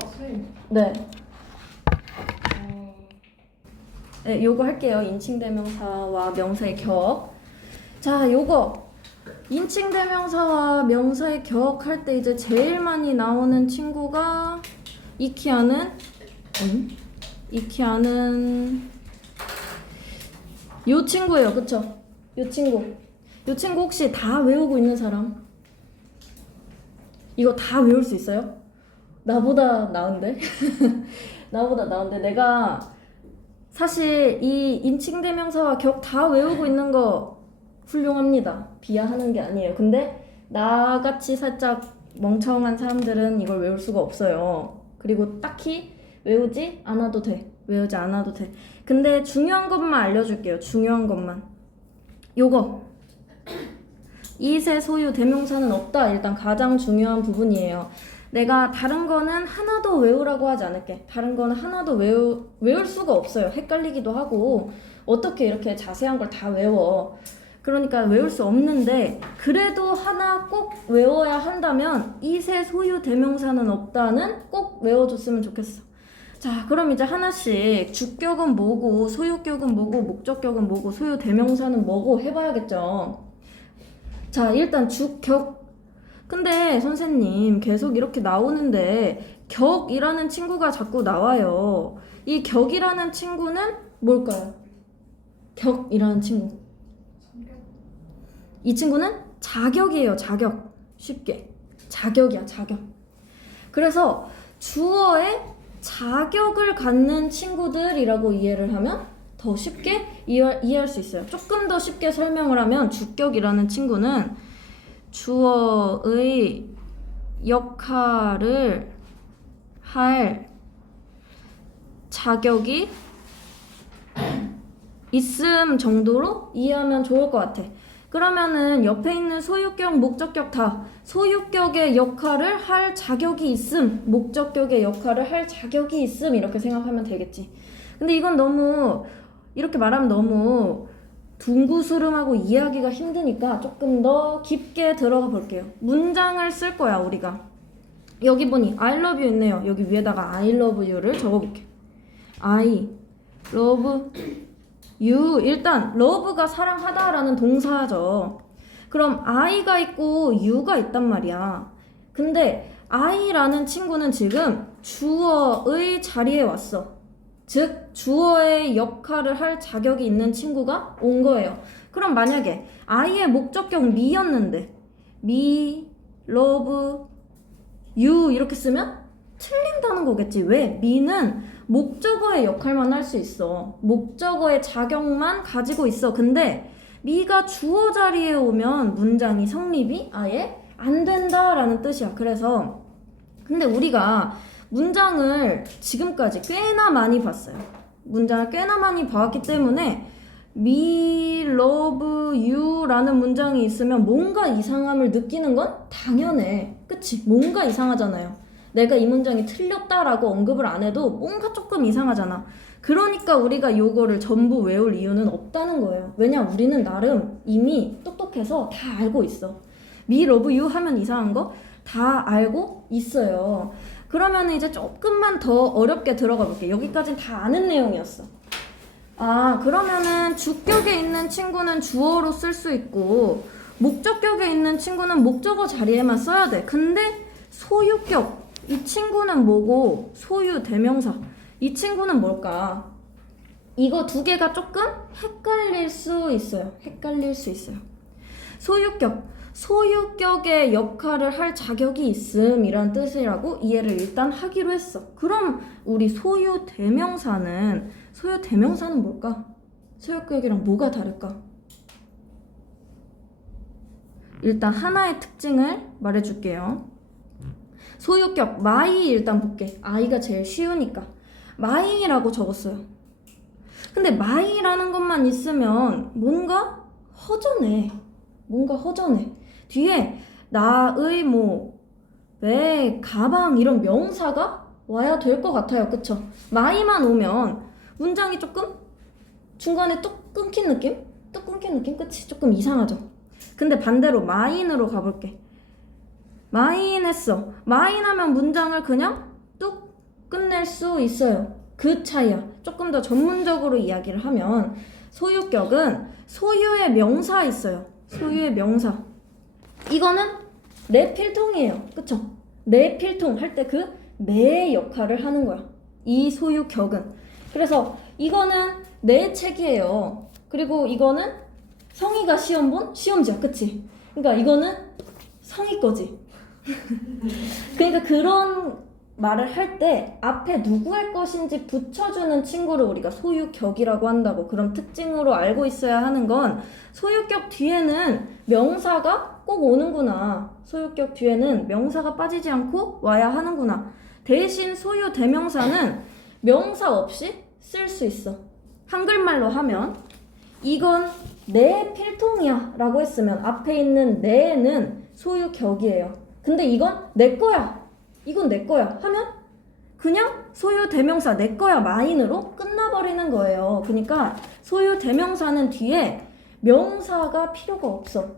선생님. 네. 네, 요거 할게요. 인칭대명사와 명사의 격. 자, 요거 인칭대명사와 명사의 격 할 때 이제 제일 많이 나오는 친구가 익히하는 요 친구예요. 그쵸? 요 친구. 요 친구 혹시 다 외우고 있는 사람? 이거 다 외울 수 있어요? 나보다 나은데? 나보다 나은데 내가 사실 이 인칭대명사와 격 다 외우고 있는 거 훌륭합니다. 비하하는 게 아니에요. 근데 나같이 살짝 멍청한 사람들은 이걸 외울 수가 없어요. 그리고 딱히 외우지 않아도 돼. 외우지 않아도 돼. 근데 중요한 것만 알려줄게요. 중요한 것만. 요거 이세 소유 대명사는 없다. 일단 가장 중요한 부분이에요. 내가 다른 거는 하나도 외우라고 하지 않을게. 다른 거는 하나도 외울 수가 없어요. 헷갈리기도 하고 어떻게 이렇게 자세한 걸 다 외워. 그러니까 외울 수 없는데 그래도 하나 꼭 외워야 한다면 이세 소유 대명사는 없다는 꼭 외워줬으면 좋겠어. 자, 그럼 이제 하나씩 주격은 뭐고 소유격은 뭐고 목적격은 뭐고 소유 대명사는 뭐고 해봐야겠죠. 자, 일단 주격. 근데 선생님 계속 이렇게 나오는데 격이라는 친구가 자꾸 나와요. 이 격이라는 친구는 뭘까요? 격이라는 친구. 이 친구는 자격이에요. 자격. 쉽게. 자격이야. 자격. 그래서 주어의 자격을 갖는 친구들이라고 이해를 하면 더 쉽게 이해할 수 있어요. 조금 더 쉽게 설명을 하면 주격이라는 친구는 주어의 역할을 할 자격이 있음 정도로 이해하면 좋을 것 같아. 그러면은 옆에 있는 소유격, 목적격 다 소유격의 역할을 할 자격이 있음, 목적격의 역할을 할 자격이 있음 이렇게 생각하면 되겠지. 근데 이건 너무 이렇게 말하면 너무 둥구스름하고 이해하기가 힘드니까 조금 더 깊게 들어가 볼게요. 문장을 쓸 거야 우리가. 여기 보니 I love you 있네요. 여기 위에다가 I love you를 적어볼게. I love you. 일단 love가 사랑하다라는 동사죠. 그럼 I가 있고 you가 있단 말이야. 근데 I라는 친구는 지금 주어의 자리에 왔어. 즉 주어의 역할을 할 자격이 있는 친구가 온 거예요. 그럼 만약에 I의 목적격 me였는데 me, love, you 이렇게 쓰면 틀린다는 거겠지. 왜? me는 목적어의 역할만 할 수 있어. 목적어의 자격만 가지고 있어. 근데 me가 주어 자리에 오면 문장이 성립이 아예 안 된다라는 뜻이야. 그래서 근데 우리가 문장을 지금까지 꽤나 많이 봤어요. 문장을 꽤나 많이 봐왔기 때문에 me, love you 라는 문장이 있으면 뭔가 이상함을 느끼는 건 당연해. 그치? 뭔가 이상하잖아요. 내가 이 문장이 틀렸다라고 언급을 안 해도 뭔가 조금 이상하잖아. 그러니까 우리가 요거를 전부 외울 이유는 없다는 거예요. 왜냐? 우리는 나름 이미 똑똑해서 다 알고 있어. me, love you 하면 이상한 거 다 알고 있어요. 그러면 이제 조금만 더 어렵게 들어가 볼게. 여기까지는 다 아는 내용이었어. 아, 그러면은 주격에 있는 친구는 주어로 쓸 수 있고 목적격에 있는 친구는 목적어 자리에만 써야 돼. 근데 소유격, 이 친구는 뭐고 소유 대명사, 이 친구는 뭘까? 이거 두 개가 조금 헷갈릴 수 있어요. 헷갈릴 수 있어요. 소유격의 역할을 할 자격이 있음이란 뜻이라고 이해를 일단 하기로 했어. 그럼 우리 소유 대명사는 뭘까? 소유격이랑 뭐가 다를까? 일단 하나의 특징을 말해줄게요. 소유격 my 일단 볼게. I가 제일 쉬우니까 my라고 적었어요. 근데 my라는 것만 있으면 뭔가 허전해. 뒤에 나의 백, 가방 이런 명사가 와야 될 것 같아요. 그쵸? my만 오면 문장이 조금 중간에 뚝 끊긴 느낌? 그치? 조금 이상하죠? 근데 반대로 my인으로 가볼게. 마인 했어. 마인 하면 문장을 그냥 뚝 끝낼 수 있어요. 그 차이야. 조금 더 전문적으로 이야기를 하면 소유격은 소유의 명사 있어요. 소유의 명사. 이거는 내 필통이에요. 그쵸? 내 필통 할 때 그 내 역할을 하는 거야. 이 소유격은. 그래서 이거는 내 책이에요. 그리고 이거는 성희가 시험 본 시험지야. 그치? 그러니까 이거는 성희 거지. 그러니까 그런 말을 할 때 앞에 누구의 것인지 붙여주는 친구를 우리가 소유격이라고 한다고. 그런 특징으로 알고 있어야 하는 건 소유격 뒤에는 명사가 꼭 오는구나. 소유격 뒤에는 명사가 빠지지 않고 와야 하는구나. 대신 소유 대명사는 명사 없이 쓸 수 있어. 한글말로 하면 이건 내 필통이야 라고 했으면 앞에 있는 내는 소유격이에요. 근데 이건 내 거야. 이건 내 거야 하면 그냥 소유 대명사 내 거야 마인으로 끝나버리는 거예요. 그러니까 소유 대명사는 뒤에 명사가 필요가 없어.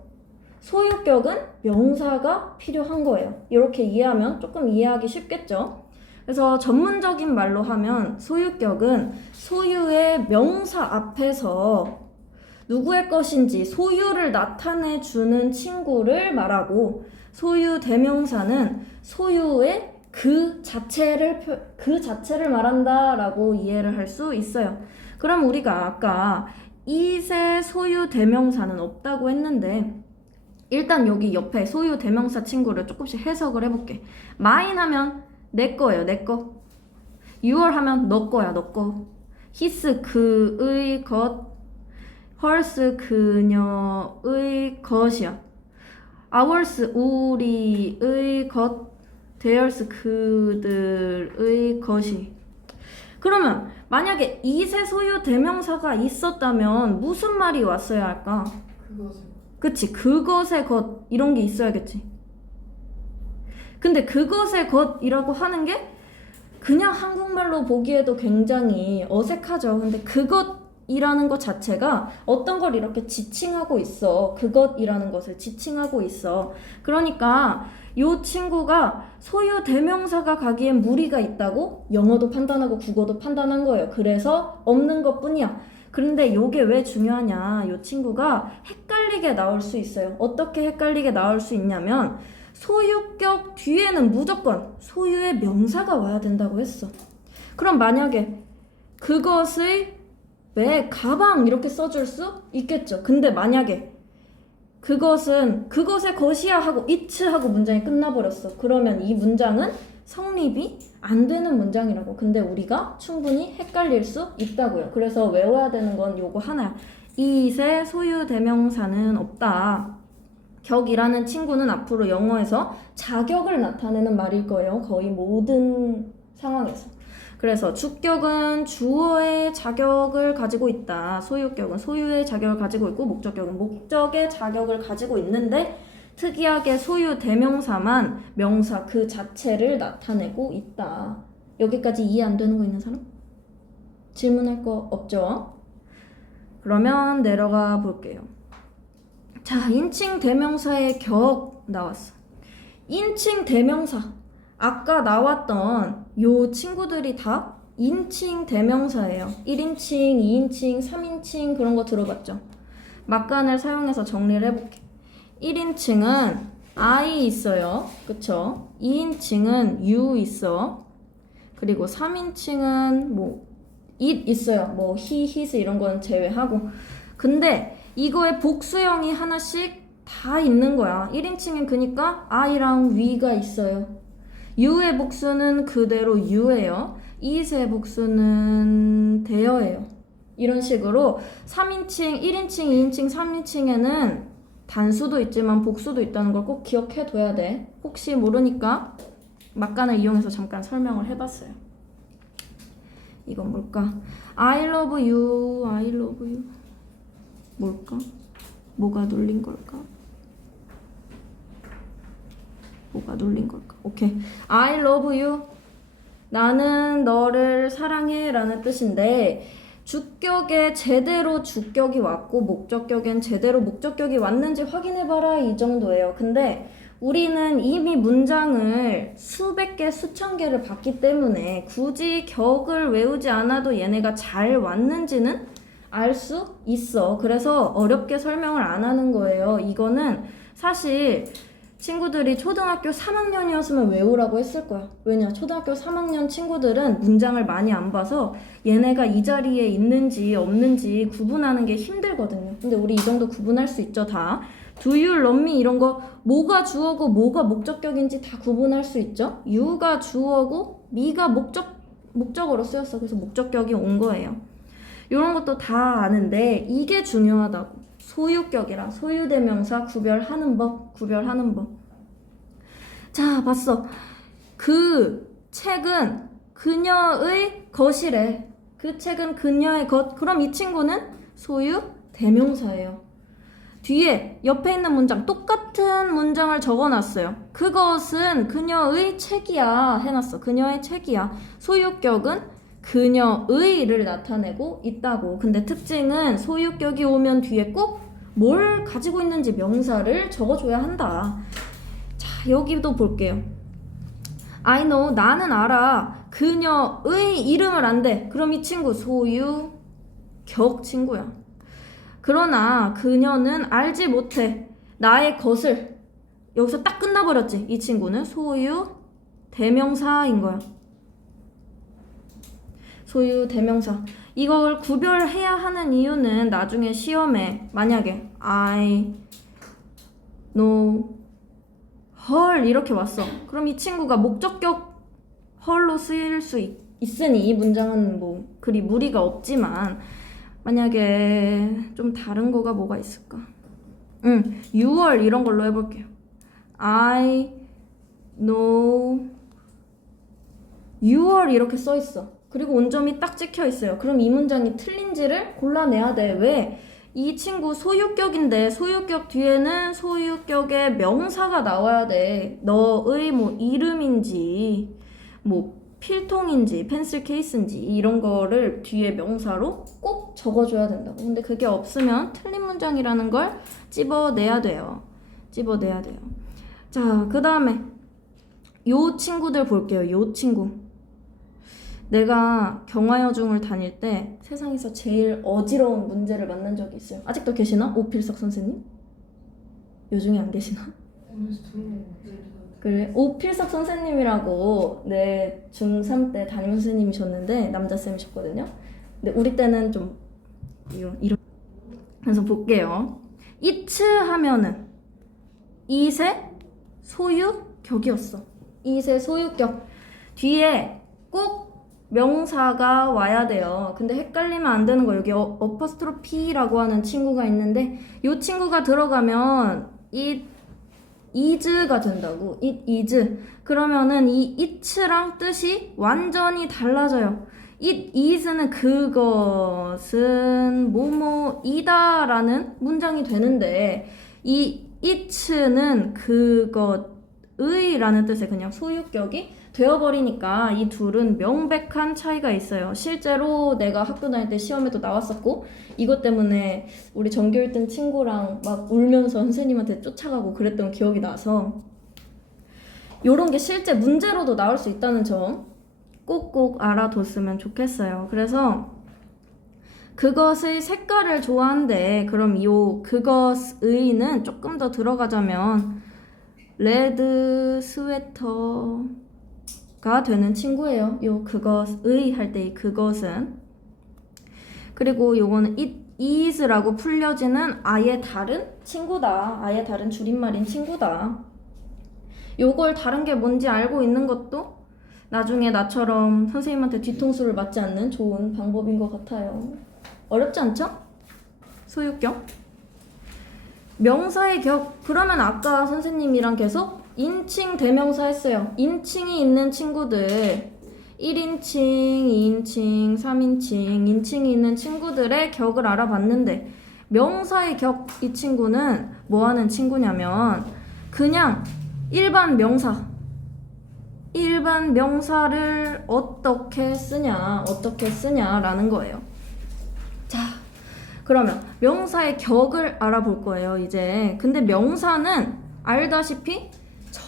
소유격은 명사가 필요한 거예요. 이렇게 이해하면 조금 이해하기 쉽겠죠? 그래서 전문적인 말로 하면 소유격은 소유의 명사 앞에서 누구의 것인지 소유를 나타내주는 친구를 말하고, 소유 대명사는 소유의 그 자체를 말한다라고 이해를 할 수 있어요. 그럼 우리가 아까 이세 소유 대명사는 없다고 했는데 일단 여기 옆에 소유 대명사 친구를 조금씩 해석을 해볼게. mine 하면 내 거예요, 내 거. your 하면 너 거야, 너 거. his 그의 것, hers 그녀의 것이야. ours 우리의 것, theirs 그들의 것이. 그러면 만약에 이세 소유 대명사가 있었다면 무슨 말이 왔어야 할까? 그치, 그것의 것 이런 게 있어야겠지. 근데 그것의 것이라고 하는 게 그냥 한국말로 보기에도 굉장히 어색하죠. 근데 그것이라는 것 자체가 어떤 걸 이렇게 지칭하고 있어. 그것이라는 것을 지칭하고 있어. 그러니까 이 친구가 소유 대명사가 가기엔 무리가 있다고 영어도 판단하고 국어도 판단한 거예요. 그래서 없는 것뿐이야. 그런데 이게 왜 중요하냐. 이 친구가 헷갈리게 나올 수 있어요. 어떻게 헷갈리게 나올 수 있냐면 소유격 뒤에는 무조건 소유의 명사가 와야 된다고 했어. 그럼 만약에 그것의 왜 가방 이렇게 써줄 수 있겠죠. 근데 만약에 그것은 그것의 것이야 하고 it 하고 문장이 끝나버렸어. 그러면 이 문장은 성립이 안 되는 문장이라고. 근데 우리가 충분히 헷갈릴 수 있다고요. 그래서 외워야 되는 건 요거 하나야. 이세 소유 대명사는 없다. 격이라는 친구는 앞으로 영어에서 자격을 나타내는 말일 거예요. 거의 모든 상황에서. 그래서 주격은 주어의 자격을 가지고 있다. 소유격은 소유의 자격을 가지고 있고 목적격은 목적의 자격을 가지고 있는데 특이하게 소유 대명사만 명사 그 자체를 나타내고 있다. 여기까지 이해 안 되는 거 있는 사람? 질문할 거 없죠? 그러면 내려가 볼게요. 자, 인칭 대명사의 격 나왔어. 인칭 대명사. 아까 나왔던 요 친구들이 다 인칭 대명사예요. 1인칭, 2인칭, 3인칭 그런 거 들어봤죠? 막간을 사용해서 정리를 해볼게. 1인칭은 I 있어요. 그쵸? 2인칭은 you 있어. 그리고 3인칭은 뭐 it 있어요. 뭐 he, his 이런 거는 제외하고. 근데 이거에 복수형이 하나씩 다 있는 거야. 1인칭은 그니까 I랑 we가 있어요. you의 복수는 그대로 you예요. it의 복수는 their예요. 이런 식으로 3인칭, 1인칭, 2인칭, 3인칭에는 단수도 있지만 복수도 있다는 걸 꼭 기억해 둬야 돼. 혹시 모르니까 막간을 이용해서 잠깐 설명을 해봤어요. 이건 뭘까? I love you, I love you. 뭘까? 뭐가 눌린 걸까? 뭐가 눌린 걸까? 오케이. I love you. 나는 너를 사랑해 라는 뜻인데 주격에 제대로 주격이 왔고 목적격엔 제대로 목적격이 왔는지 확인해봐라 이 정도예요. 근데 우리는 이미 문장을 수백 개, 수천 개를 봤기 때문에 굳이 격을 외우지 않아도 얘네가 잘 왔는지는 알 수 있어. 그래서 어렵게 설명을 안 하는 거예요. 이거는 사실 친구들이 초등학교 3학년이었으면 외우라고 했을 거야. 왜냐? 초등학교 3학년 친구들은 문장을 많이 안 봐서 얘네가 이 자리에 있는지 없는지 구분하는 게 힘들거든요. 근데 우리 이 정도 구분할 수 있죠, 다. Do you love me 이런 거 뭐가 주어고 뭐가 목적격인지 다 구분할 수 있죠. you가 주어고 me가 목적어로 쓰였어. 그래서 목적격이 온 거예요. 이런 것도 다 아는데 이게 중요하다고. 소유격이랑 소유대명사 구별하는 법. 자, 봤어. 그 책은 그녀의 것이래. 그 책은 그녀의 것. 그럼 이 친구는 소유대명사예요. 뒤에 옆에 있는 문장 똑같은 문장을 적어놨어요. 그것은 그녀의 책이야 해놨어. 그녀의 책이야. 소유격은 그녀의를 나타내고 있다고. 근데 특징은 소유격이 오면 뒤에 꼭 뭘 가지고 있는지 명사를 적어줘야 한다. 자, 여기도 볼게요. I know, 나는 알아. 그녀의 이름을 안대. 그럼 이 친구 소유격 친구야. 그러나 그녀는 알지 못해. 나의 것을. 여기서 딱 끝나버렸지. 이 친구는 소유 대명사인 거야. 소유 대명사. 이걸 구별해야 하는 이유는 나중에 시험에 만약에 I know her 이렇게 왔어. 그럼 이 친구가 목적격 her로 쓰일 수 있으니 이 문장은 뭐 그리 무리가 없지만 만약에 좀 다른 거가 뭐가 있을까? 6월 이런 걸로 해볼게요. I know 6월 이렇게 써 있어. 그리고 온점이 딱 찍혀 있어요. 그럼 이 문장이 틀린지를 골라내야 돼. 왜? 이 친구 소유격인데 소유격 뒤에는 소유격의 명사가 나와야 돼. 너의 뭐 이름인지 뭐 필통인지 펜슬 케이스인지 이런 거를 뒤에 명사로 꼭 적어줘야 된다고. 근데 그게 없으면 틀린 문장이라는 걸 찝어내야 돼요. 자, 그 다음에 요 친구들 볼게요. 요 친구. 내가 경화여중을 다닐 때 세상에서 제일 어지러운 문제를 만난 적이 있어요. 아직도 계시나? 오필석 선생님? 요중에 안 계시나? 그래, 오필석 선생님이라고 내 중3 때 담임 선생님이셨는데 남자쌤이셨거든요. 근데 우리 때는 좀 이런 그래서 볼게요. it 하면은 it의 소유격이었어. it의 소유격 뒤에 꼭 명사가 와야 돼요. 근데 헷갈리면 안 되는 거. 여기 어퍼스트로피라고 하는 친구가 있는데 이 친구가 들어가면 it is가 된다고. it is. 그러면은 이 it랑 뜻이 완전히 달라져요. it is는 그것은 뭐뭐이다 라는 문장이 되는데 이 it는 그것의 라는 뜻의 그냥 소유격이 되어버리니까 이 둘은 명백한 차이가 있어요. 실제로 내가 학교 다닐 때 시험에도 나왔었고 이것 때문에 우리 전교 1등 친구랑 막 울면서 선생님한테 쫓아가고 그랬던 기억이 나서 요런 게 실제 문제로도 나올 수 있다는 점 꼭꼭 알아뒀으면 좋겠어요. 그래서 그것의 색깔을 좋아한대. 그럼 요 그것의는 조금 더 들어가자면 레드 스웨터 가 되는 친구예요. 요 그것의 할 때 이 그것은. 그리고 요거는 it is라고 풀려지는 아예 다른 친구다. 아예 다른 줄임말인 친구다. 요걸 다른 게 뭔지 알고 있는 것도 나중에 나처럼 선생님한테 뒤통수를 맞지 않는 좋은 방법인 것 같아요. 어렵지 않죠? 소유격. 명사의 격. 그러면 아까 선생님이랑 계속 인칭 대명사 했어요. 인칭이 있는 친구들 1인칭, 2인칭, 3인칭 인칭이 있는 친구들의 격을 알아봤는데 명사의 격 이 친구는 뭐 하는 친구냐면 그냥 일반 명사를 어떻게 쓰냐라는 거예요. 자, 그러면 명사의 격을 알아볼 거예요, 이제. 근데 명사는 알다시피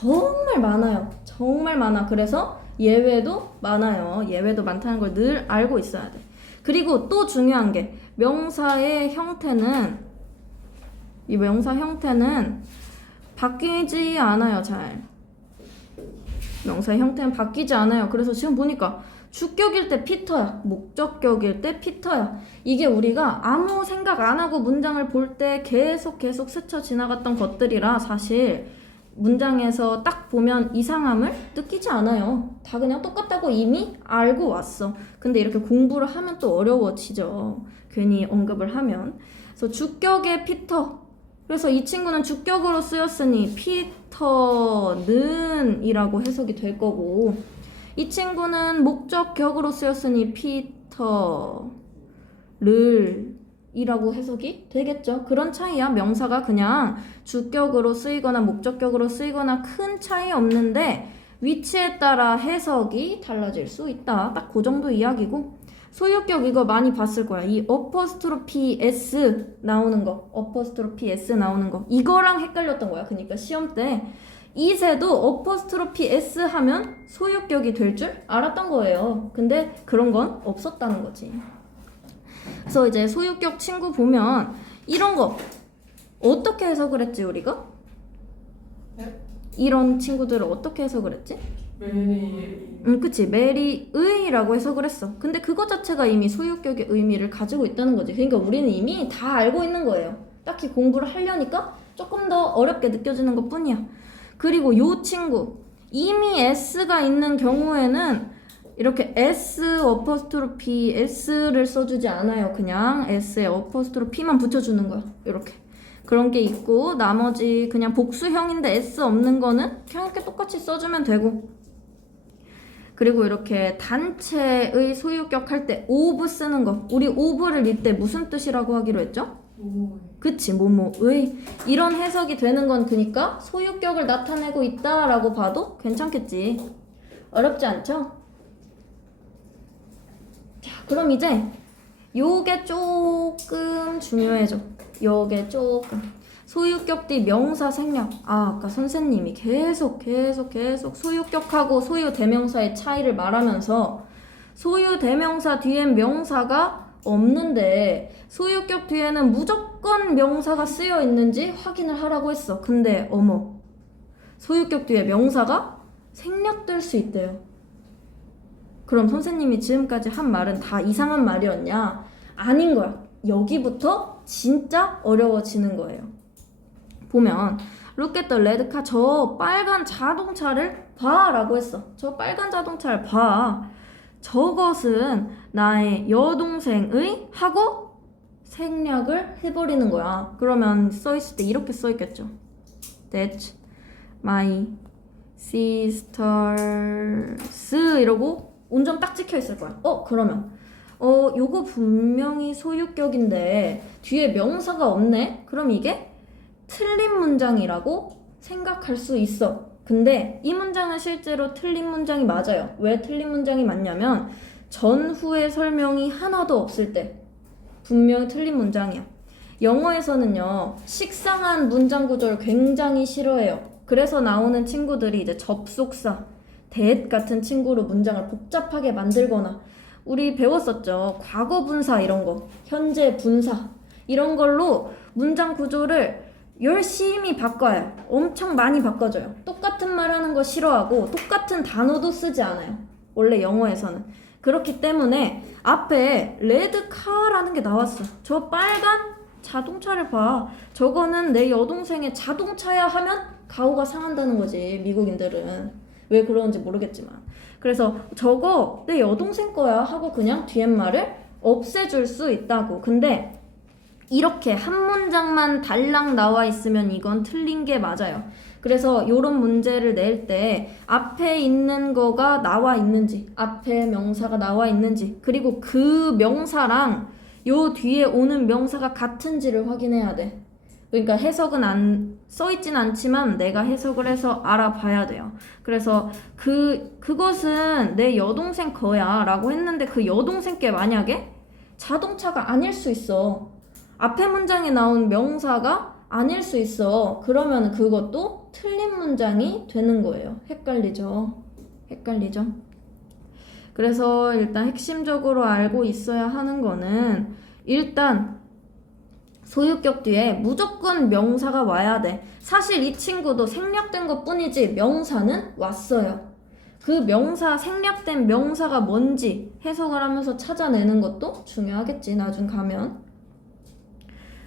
정말 많아요. 정말 많아. 그래서 예외도 많아요. 예외도 많다는 걸 늘 알고 있어야 돼. 그리고 또 중요한 게 명사의 형태는 이 명사 형태는 바뀌지 않아요. 잘. 명사의 형태는 바뀌지 않아요. 그래서 지금 보니까 주격일 때 피터야. 목적격일 때 피터야. 이게 우리가 아무 생각 안 하고 문장을 볼 때 계속 스쳐 지나갔던 것들이라 사실 문장에서 딱 보면 이상함을 느끼지 않아요. 다 그냥 똑같다고 이미 알고 왔어. 근데 이렇게 공부를 하면 또 어려워지죠. 괜히 언급을 하면. 그래서 주격의 피터. 그래서 이 친구는 주격으로 쓰였으니 피터는 이라고 해석이 될 거고, 이 친구는 목적격으로 쓰였으니 피터를 이라고 해석이 되겠죠. 그런 차이야. 명사가 그냥 주격으로 쓰이거나 목적격으로 쓰이거나 큰 차이 없는데 위치에 따라 해석이 달라질 수 있다. 딱 그 정도 이야기고, 소유격 이거 많이 봤을 거야. 이 어퍼스트로피 S 나오는 거, 어퍼스트로피 S 나오는 거, 이거랑 헷갈렸던 거야. 그러니까 시험 때 이세도 어퍼스트로피 S 하면 소유격이 될 줄 알았던 거예요. 근데 그런 건 없었다는 거지. 그래서 이제 소유격 친구 보면 이런 거 어떻게 해석을 했지 우리가? 네? 이런 친구들을 어떻게 해석을 했지? 그치. 메리의라고 해석을 했어. 근데 그거 자체가 이미 소유격의 의미를 가지고 있다는 거지. 그러니까 우리는 이미 다 알고 있는 거예요. 딱히 공부를 하려니까 조금 더 어렵게 느껴지는 것 뿐이야. 그리고 요 친구 이미 S가 있는 경우에는 이렇게 S 어퍼스트로피 S를 써주지 않아요. 그냥 S에 어퍼스트로피만 붙여주는 거야. 이렇게 그런 게 있고, 나머지 그냥 복수형인데 S 없는 거는 그냥 이렇게 똑같이 써주면 되고, 그리고 이렇게 단체의 소유격 할 때 of 쓰는 거, 우리 of를 이때 무슨 뜻이라고 하기로 했죠? 그치, 뭐뭐의. 이런 해석이 되는 건 그니까 소유격을 나타내고 있다라고 봐도 괜찮겠지. 어렵지 않죠? 자, 그럼 이제 요게 조금 중요해져. 요게 조금. 소유격 뒤 명사 생략. 아까 선생님이 계속 소유격하고 소유 대명사의 차이를 말하면서 소유 대명사 뒤엔 명사가 없는데 소유격 뒤에는 무조건 명사가 쓰여 있는지 확인을 하라고 했어. 근데 어머, 소유격 뒤에 명사가 생략될 수 있대요. 그럼 선생님이 지금까지 한 말은 다 이상한 말이었냐? 아닌 거야. 여기부터 진짜 어려워지는 거예요. 보면 Look at the red car. 저 빨간 자동차를 봐 라고 했어. 저 빨간 자동차를 봐. 저것은 나의 여동생의 하고 생략을 해버리는 거야. 그러면 써있을 때 이렇게 써있겠죠. That's my sister's 이러고 운전 딱 찍혀있을 거야. 그러면 요거 분명히 소유격인데 뒤에 명사가 없네? 그럼 이게 틀린 문장이라고 생각할 수 있어. 근데 이 문장은 실제로 틀린 문장이 맞아요. 왜 틀린 문장이 맞냐면 전후의 설명이 하나도 없을 때 분명히 틀린 문장이야. 영어에서는요, 식상한 문장 구조를 굉장히 싫어해요. 그래서 나오는 친구들이 이제 접속사, that 같은 친구로 문장을 복잡하게 만들거나, 우리 배웠었죠. 과거 분사 이런 거, 현재 분사 이런 걸로 문장 구조를 열심히 바꿔요. 엄청 많이 바꿔줘요. 똑같은 말 하는 거 싫어하고 똑같은 단어도 쓰지 않아요. 원래 영어에서는. 그렇기 때문에 앞에 레드카라는 게 나왔어. 저 빨간 자동차를 봐. 저거는 내 여동생의 자동차야 하면 가오가 상한다는 거지, 미국인들은. 왜 그러는지 모르겠지만. 그래서 저거 내 여동생 거야 하고 그냥 뒤에 말을 없애줄 수 있다고. 근데 이렇게 한 문장만 달랑 나와 있으면 이건 틀린 게 맞아요. 그래서 이런 문제를 낼 때 앞에 있는 거가 나와 있는지, 앞에 명사가 나와 있는지, 그리고 그 명사랑 요 뒤에 오는 명사가 같은지를 확인해야 돼. 그러니까 해석은 써있진 않지만 내가 해석을 해서 알아봐야 돼요. 그래서 그것은 내 여동생 거야 라고 했는데 그 여동생께 만약에 자동차가 아닐 수 있어. 앞에 문장에 나온 명사가 아닐 수 있어. 그러면 그것도 틀린 문장이 되는 거예요. 헷갈리죠? 헷갈리죠? 그래서 일단 핵심적으로 알고 있어야 하는 거는 일단 소유격 뒤에 무조건 명사가 와야 돼. 사실 이 친구도 생략된 것 뿐이지 명사는 왔어요. 그 명사, 생략된 명사가 뭔지 해석을 하면서 찾아내는 것도 중요하겠지, 나중 가면.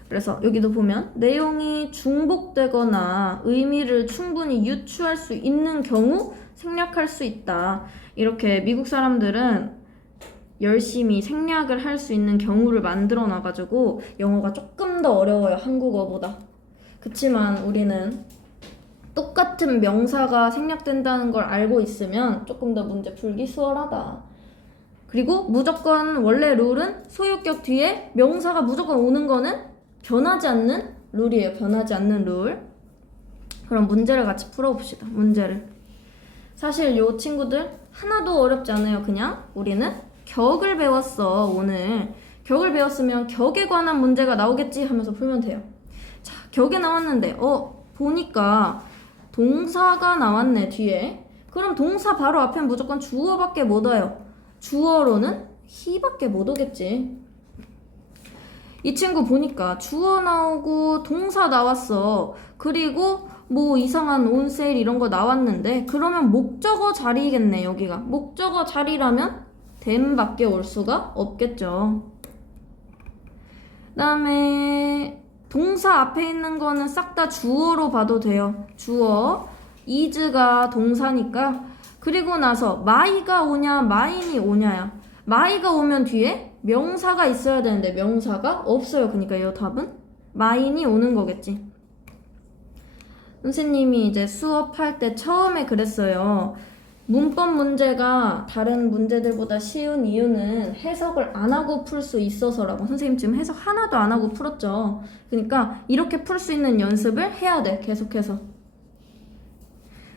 그래서 여기도 보면 내용이 중복되거나 의미를 충분히 유추할 수 있는 경우 생략할 수 있다. 이렇게 미국 사람들은 열심히 생략을 할 수 있는 경우를 만들어 놔가지고 영어가 조금 더 어려워요, 한국어보다. 그치만 우리는 똑같은 명사가 생략된다는 걸 알고 있으면 조금 더 문제 풀기 수월하다. 그리고 무조건 원래 룰은 소유격 뒤에 명사가 무조건 오는 거는 변하지 않는 룰이에요. 변하지 않는 룰. 그럼 문제를 같이 풀어봅시다. 문제를. 사실 요 친구들 하나도 어렵지 않아요. 그냥 우리는 격을 배웠어. 오늘 격을 배웠으면 격에 관한 문제가 나오겠지 하면서 풀면 돼요. 자, 격에 나왔는데 보니까 동사가 나왔네, 뒤에. 그럼 동사 바로 앞엔 무조건 주어밖에 못 와요. 주어로는 he밖에 못 오겠지. 이 친구 보니까 주어 나오고 동사 나왔어. 그리고 뭐 이상한 온셀 이런 거 나왔는데 그러면 목적어 자리겠네. 여기가 목적어 자리라면 댐밖에 올 수가 없겠죠. 그다음에 동사 앞에 있는 거는 싹 다 주어로 봐도 돼요. 주어, is가 동사니까. 그리고 나서 my가 오냐 mine이 오냐야. my가 오면 뒤에 명사가 있어야 되는데 명사가 없어요. 그러니까 이 답은 mine이 오는 거겠지. 선생님이 이제 수업할 때 처음에 그랬어요. 문법 문제가 다른 문제들보다 쉬운 이유는 해석을 안 하고 풀 수 있어서라고. 선생님 지금 해석 하나도 안 하고 풀었죠. 그러니까 이렇게 풀 수 있는 연습을 해야 돼. 계속해서.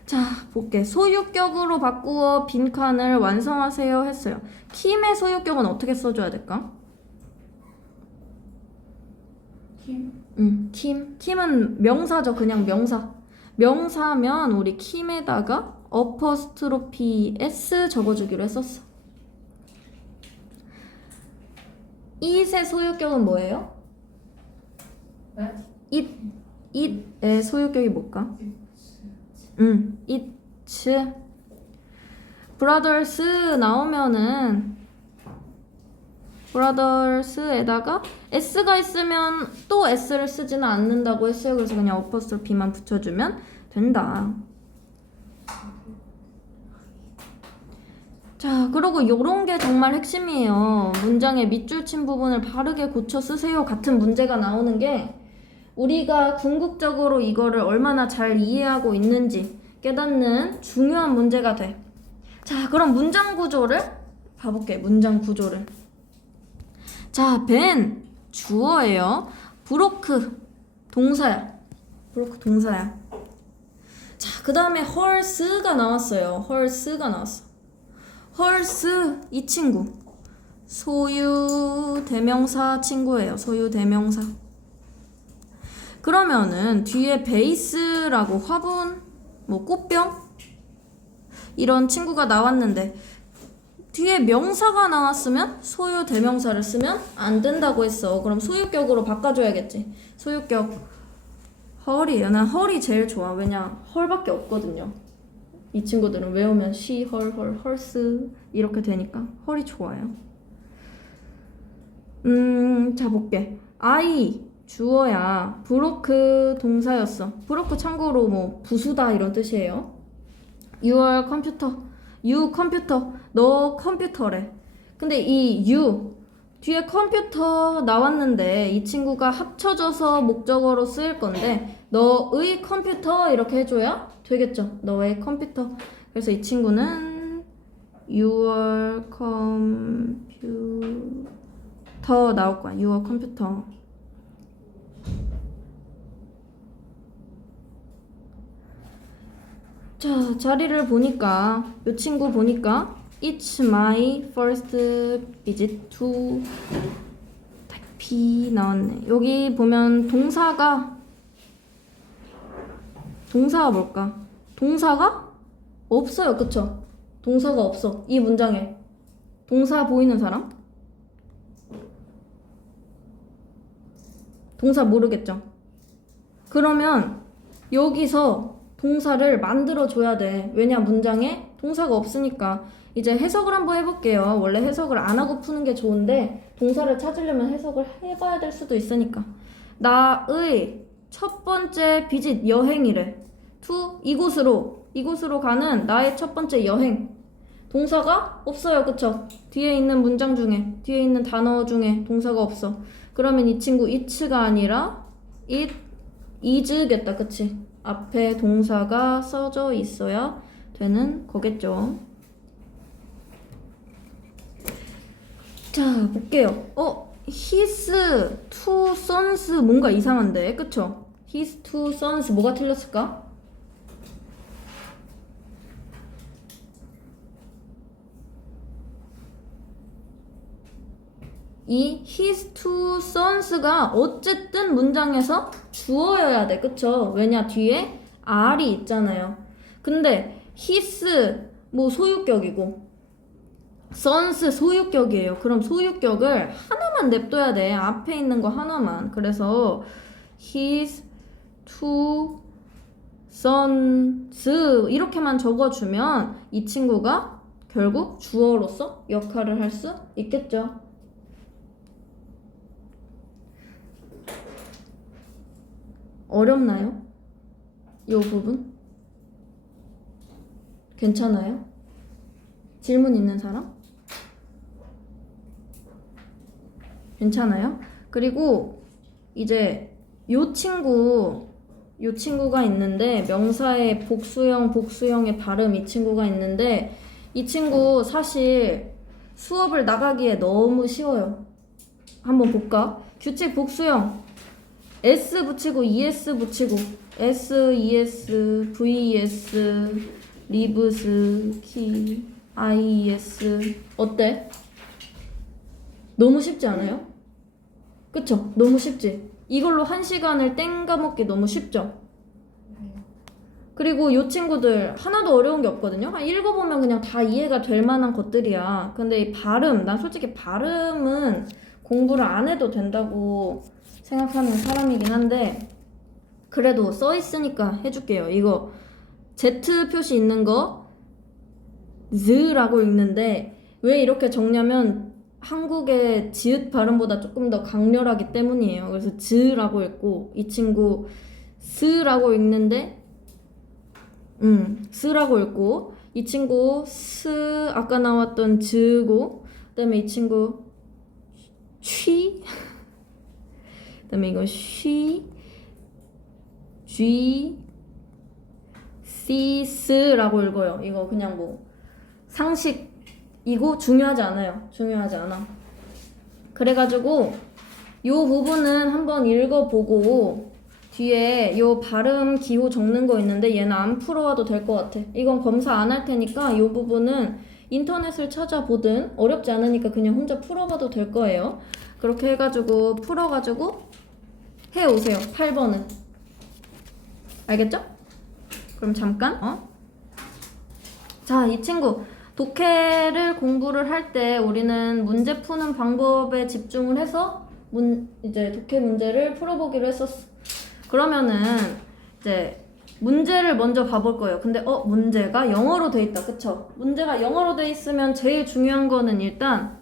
자, 볼게. 소유격으로 바꾸어 빈칸을 완성하세요 했어요. 킴의 소유격은 어떻게 써줘야 될까? 킴. 킴은 명사죠. 그냥 명사. 명사면 우리 킴에다가 어퍼스트로피 S 적어주기로 했었어. it의 소유격은 뭐예요? 네? it의 소유격이 뭘까? it's. brothers 나오면은 brothers에다가 s가 있으면 또 s를 쓰지는 않는다고 했어요. 그래서 그냥 어퍼스트로피만 붙여주면 된다. 자, 그리고 요런 게 정말 핵심이에요. 문장의 밑줄 친 부분을 바르게 고쳐 쓰세요 같은 문제가 나오는 게 우리가 궁극적으로 이거를 얼마나 잘 이해하고 있는지 깨닫는 중요한 문제가 돼. 자, 그럼 문장 구조를 봐볼게. 문장 구조를. 자, 벤 주어예요. 브로크 동사야. 브로크 동사야. 자, 그 다음에 헐스가 나왔어요. 헐스가 나왔어. 헐스 이 친구 소유 대명사 친구예요. 소유 대명사. 그러면은 뒤에 베이스라고 화분, 뭐 꽃병 이런 친구가 나왔는데 뒤에 명사가 나왔으면 소유 대명사를 쓰면 안 된다고 했어. 그럼 소유격으로 바꿔줘야겠지. 소유격 헐이에요. 난 헐이 제일 좋아. 왜냐 헐밖에 없거든요. 이 친구들은 외우면 she, her, hers 이렇게 되니까 헐이 좋아요. 자 볼게. I 주어야. 브로크 동사였어. 브로크 참고로 뭐 부수다 이런 뜻이에요. Your computer. You 컴퓨터. 너 컴퓨터래. 근데 이 you 뒤에 컴퓨터 나왔는데 이 친구가 합쳐져서 목적어로 쓰일 건데 너의 컴퓨터 이렇게 해줘야 되겠죠. 너의 컴퓨터. 그래서 이 친구는 your computer 나올 거야. your computer. 자, 자리를 보니까 이 친구 보니까 It's my first visit to B 나왔네. 여기 보면 동사가 동사가 뭘까? 동사가 없어요. 그쵸? 동사가 없어. 이 문장에 동사 보이는 사람? 동사 모르겠죠? 그러면 여기서 동사를 만들어줘야 돼. 왜냐? 문장에 동사가 없으니까. 이제 해석을 한번 해볼게요. 원래 해석을 안 하고 푸는 게 좋은데 동사를 찾으려면 해석을 해봐야 될 수도 있으니까. 나의 첫 번째 비짓 여행이래. to 이곳으로 가는 나의 첫 번째 여행. 동사가 없어요. 그쵸? 뒤에 있는 문장 중에, 뒤에 있는 단어 중에 동사가 없어. 그러면 이 친구 it가 아니라 it is겠다. 그치? 앞에 동사가 써져 있어야 되는 거겠죠. 자, 볼게요. his two sons 뭔가 이상한데, 그쵸? his two sons 뭐가 틀렸을까? 이 his two sons가 어쨌든 문장에서 주어여야 돼. 그쵸? 왜냐? 뒤에 are이 있잖아요. 근데 his 뭐 소유격이고 sons 소유격이에요. 그럼 소유격을 하나만 냅둬야 돼. 앞에 있는 거 하나만. 그래서 his two sons 이렇게만 적어주면 이 친구가 결국 주어로서 역할을 할 수 있겠죠. 어렵나요? 이 부분? 괜찮아요? 질문 있는 사람? 괜찮아요? 그리고 이제 요 친구가 있는데 명사의 복수형의 발음 이 친구가 있는데 이 친구 사실 수업을 나가기에 너무 쉬워요. 한번 볼까? 규칙 복수형 S 붙이고 ES 붙이고 S, ES, VS, lives, key, IES 어때? 너무 쉽지 않아요? 그쵸? 너무 쉽지? 이걸로 1시간을 땡가먹기 너무 쉽죠? 그리고 이 친구들 하나도 어려운 게 없거든요? 읽어보면 그냥 다 이해가 될 만한 것들이야. 근데 이 발음, 난 솔직히 발음은 공부를 안 해도 된다고 생각하는 사람이긴 한데 그래도 써있으니까 해줄게요. 이거 Z 표시 있는 거 z라고 읽는데 왜 이렇게 적냐면 한국의 지읒 발음보다 조금 더 강렬하기 때문이에요. 그래서 z라고 읽고 이 친구 s라고 읽는데 s라고 읽고 이 친구 스 아까 나왔던 z고 그다음에 이 친구 쉬 그다음에 이거 쉬 G 시스라고 읽어요. 이거 그냥 뭐 상식이고 중요하지 않아요. 중요하지 않아. 그래가지고 요 부분은 한번 읽어보고 뒤에 요 발음 기호 적는 거 있는데 얘는 안 풀어와도 될 것 같아. 이건 검사 안 할 테니까 요 부분은 인터넷을 찾아보든 어렵지 않으니까 그냥 혼자 풀어봐도 될 거예요. 그렇게 해가지고 풀어가지고 해오세요. 8번은 알겠죠? 그럼 잠깐 자, 이 친구 독해를 공부를 할 때 우리는 문제 푸는 방법에 집중을 해서 이제 독해 문제를 풀어보기로 했었어. 그러면은 이제 문제를 먼저 봐볼 거예요. 근데 문제가 영어로 돼 있다. 그쵸? 문제가 영어로 돼 있으면 제일 중요한 거는 일단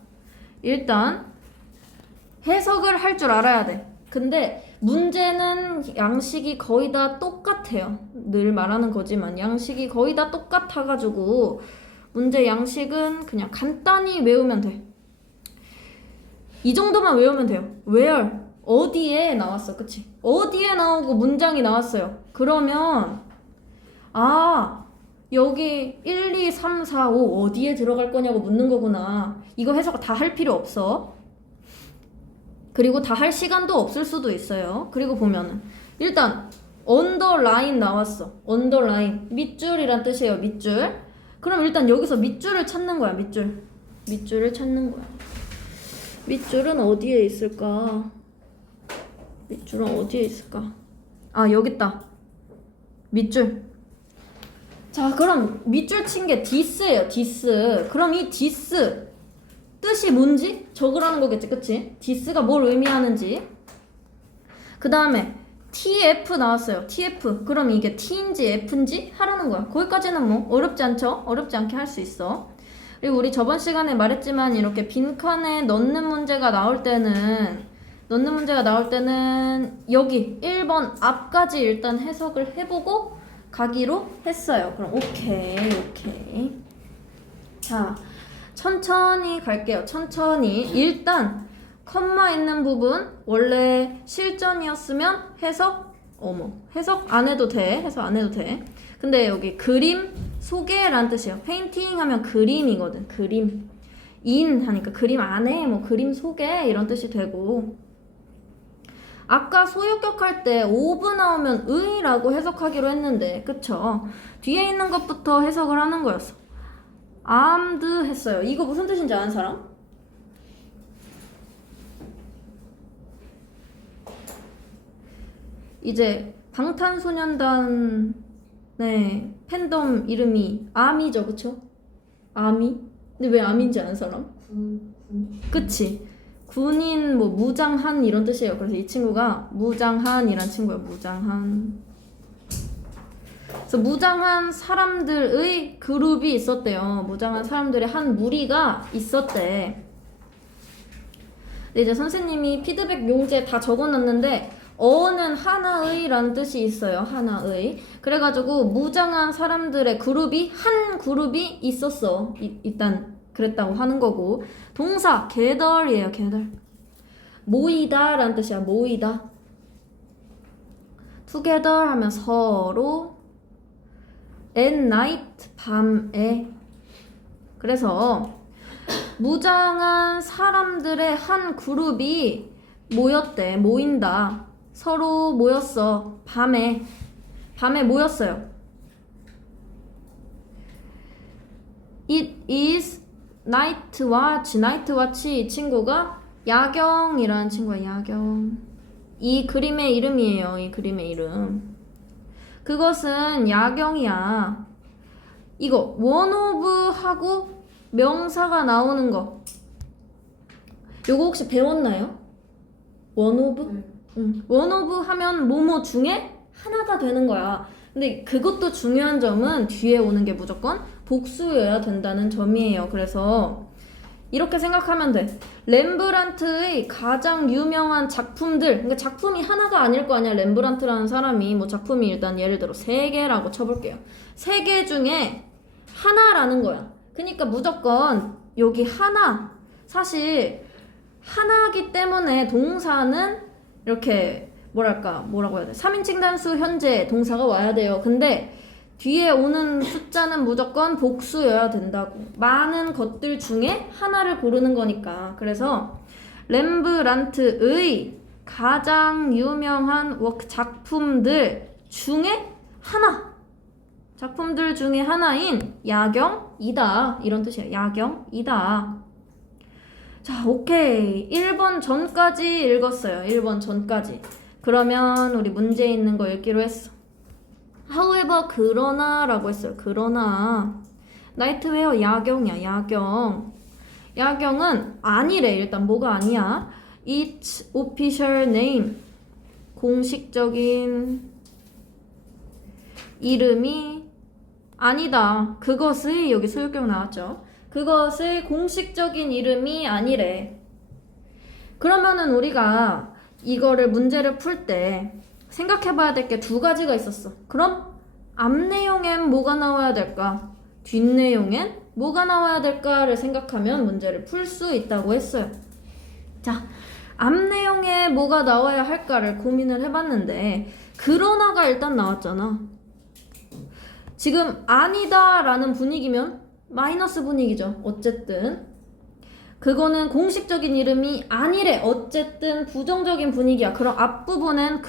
해석을 할 줄 알아야 돼. 근데 문제는 양식이 거의 다 똑같아요. 늘 말하는 거지만 양식이 거의 다 똑같아가지고 문제 양식은 그냥 간단히 외우면 돼. 이 정도만 외우면 돼요. where 어디에 나왔어. 그치? 어디에 나오고 문장이 나왔어요. 그러면 여기 1, 2, 3, 4, 5 어디에 들어갈 거냐고 묻는 거구나. 이거 해석 다 할 필요 없어. 그리고 다 할 시간도 없을 수도 있어요. 그리고 보면은 일단 언더라인 나왔어. 언더라인 밑줄이란 뜻이에요. 밑줄. 그럼 일단 여기서 밑줄을 찾는 거야. 밑줄을 찾는 거야. 밑줄은 어디에 있을까? 밑줄은 어디에 있을까? 여기 있다. 밑줄. 자, 그럼 밑줄 친 게 디스예요. 디스. 그럼 이 디스 뜻이 뭔지 적으라는 거겠지, 그치? 디스가 뭘 의미하는지. 그 다음에 TF 나왔어요. TF. 그럼 이게 T인지 F인지 하라는 거야. 거기까지는 뭐 어렵지 않죠? 어렵지 않게 할 수 있어. 그리고 우리 저번 시간에 말했지만 이렇게 빈칸에 넣는 문제가 나올 때는 여기 1번 앞까지 일단 해석을 해보고 가기로 했어요. 그럼 오케이. 자, 천천히 갈게요. 천천히. 일단 컴마 있는 부분 원래 실전이었으면 해석 안 해도 돼. 해석 안 해도 돼. 근데 여기 그림 소개란 뜻이에요. 페인팅 하면 그림이거든. 그림. 인 하니까 그림 안에 뭐 그림 소개 이런 뜻이 되고, 아까 소유격 할 때 오브 나오면 의라고 해석하기로 했는데 그쵸? 뒤에 있는 것부터 해석을 하는 거였어. armed 했어요. 이거 무슨 뜻인지 아는 사람? 이제 방탄소년단의 팬덤 이름이 아미죠, 그쵸? 아미? 근데 왜 아미인지 아는 사람? 그치? 군인, 뭐 무장한 이런 뜻이에요. 그래서 이 친구가 무장한이란 친구예요. 무장한. 그래서 무장한 사람들의 그룹이 있었대요. 무장한 사람들의 한 무리가 있었대. 근데 이제 선생님이 피드백 용지에 다 적어놨는데 어는 하나의라는 뜻이 있어요. 하나의. 그래가지고 무장한 사람들의 그룹이 한 그룹이 있었어. 일단 그랬다고 하는 거고, 동사 gathered이에요. gather. 모이다 라는 뜻이야. 모이다. together 하면 서로, at night 밤에. 그래서 무장한 사람들의 한 그룹이 모였대. 모인다. 서로 모였어. 밤에 모였어요. It is night watch. night watch 이 친구가 야경이라는 친구야. 야경. 이 그림의 이름이에요. 이 그림의 이름. 그것은 야경이야. 이거 one of 하고 명사가 나오는 거, 요거 혹시 배웠나요? one of? 응. one of 하면 뭐뭐 중에 하나가 되는 거야. 근데 그것도 중요한 점은 뒤에 오는 게 무조건 복수여야 된다는 점이에요. 그래서 이렇게 생각하면 돼. 렘브란트의 가장 유명한 작품들, 그러니까 작품이 하나가 아닐 거 아니야. 렘브란트라는 사람이 뭐 작품이 일단 예를 들어 3개라고 쳐볼게요. 3개 중에 하나라는 거야. 그러니까 무조건 여기 하나, 사실 하나기 때문에 동사는 이렇게 뭐라고 해야 돼? 3인칭 단수 현재 동사가 와야 돼요. 근데 뒤에 오는 숫자는 무조건 복수여야 된다고. 많은 것들 중에 하나를 고르는 거니까. 그래서 렘브란트의 가장 유명한 작품들 중에 하나, 작품들 중에 하나인 야경이다, 이런 뜻이에요. 야경이다. 자, 오케이. 1번 전까지 읽었어요. 1번 전까지. 그러면 우리 문제에 있는 거 읽기로 했어. however, 그러나 라고 했어요. 그러나 나이트웨어 야경이야. 야경. 야경은 아니래. 일단 뭐가 아니야? Its official name, 공식적인 이름이 아니다. 그것의, 여기 소유격 나왔죠? 그것의 공식적인 이름이 아니래. 그러면은 우리가 이거를 문제를 풀 때 생각해봐야 될 게 2가지가 있었어. 그럼 앞 내용엔 뭐가 나와야 될까? 뒷 내용엔 뭐가 나와야 될까를 생각하면 문제를 풀 수 있다고 했어요. 자, 앞 내용에 뭐가 나와야 할까를 고민을 해봤는데 그러나가 일단 나왔잖아. 지금 아니다 라는 분위기면 마이너스 분위기죠. 어쨌든 그거는 공식적인 이름이 아니래. 어쨌든 부정적인 분위기야. 그럼 앞부분엔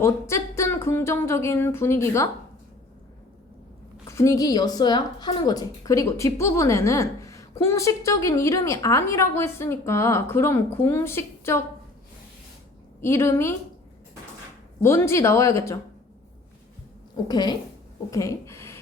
어쨌든 긍정적인 분위기였어야 하는 거지. 그리고 뒷부분에는 공식적인 이름이 아니라고 했으니까 그럼 공식적 이름이 뭔지 나와야겠죠. 오케이.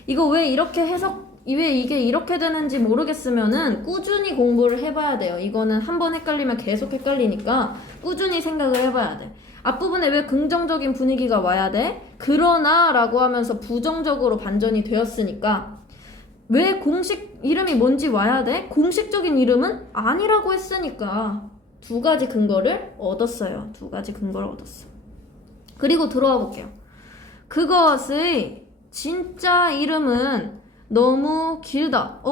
이거 왜 이게 이렇게 되는지 모르겠으면은 꾸준히 공부를 해봐야 돼요. 이거는 한번 헷갈리면 계속 헷갈리니까 꾸준히 생각을 해봐야 돼. 앞부분에 왜 긍정적인 분위기가 와야 돼? 그러나 라고 하면서 부정적으로 반전이 되었으니까 왜 공식 이름이 뭔지 와야 돼? 공식적인 이름은 아니라고 했으니까 두 가지 근거를 얻었어요. 그리고 들어와 볼게요. 그것의 진짜 이름은 너무 길다.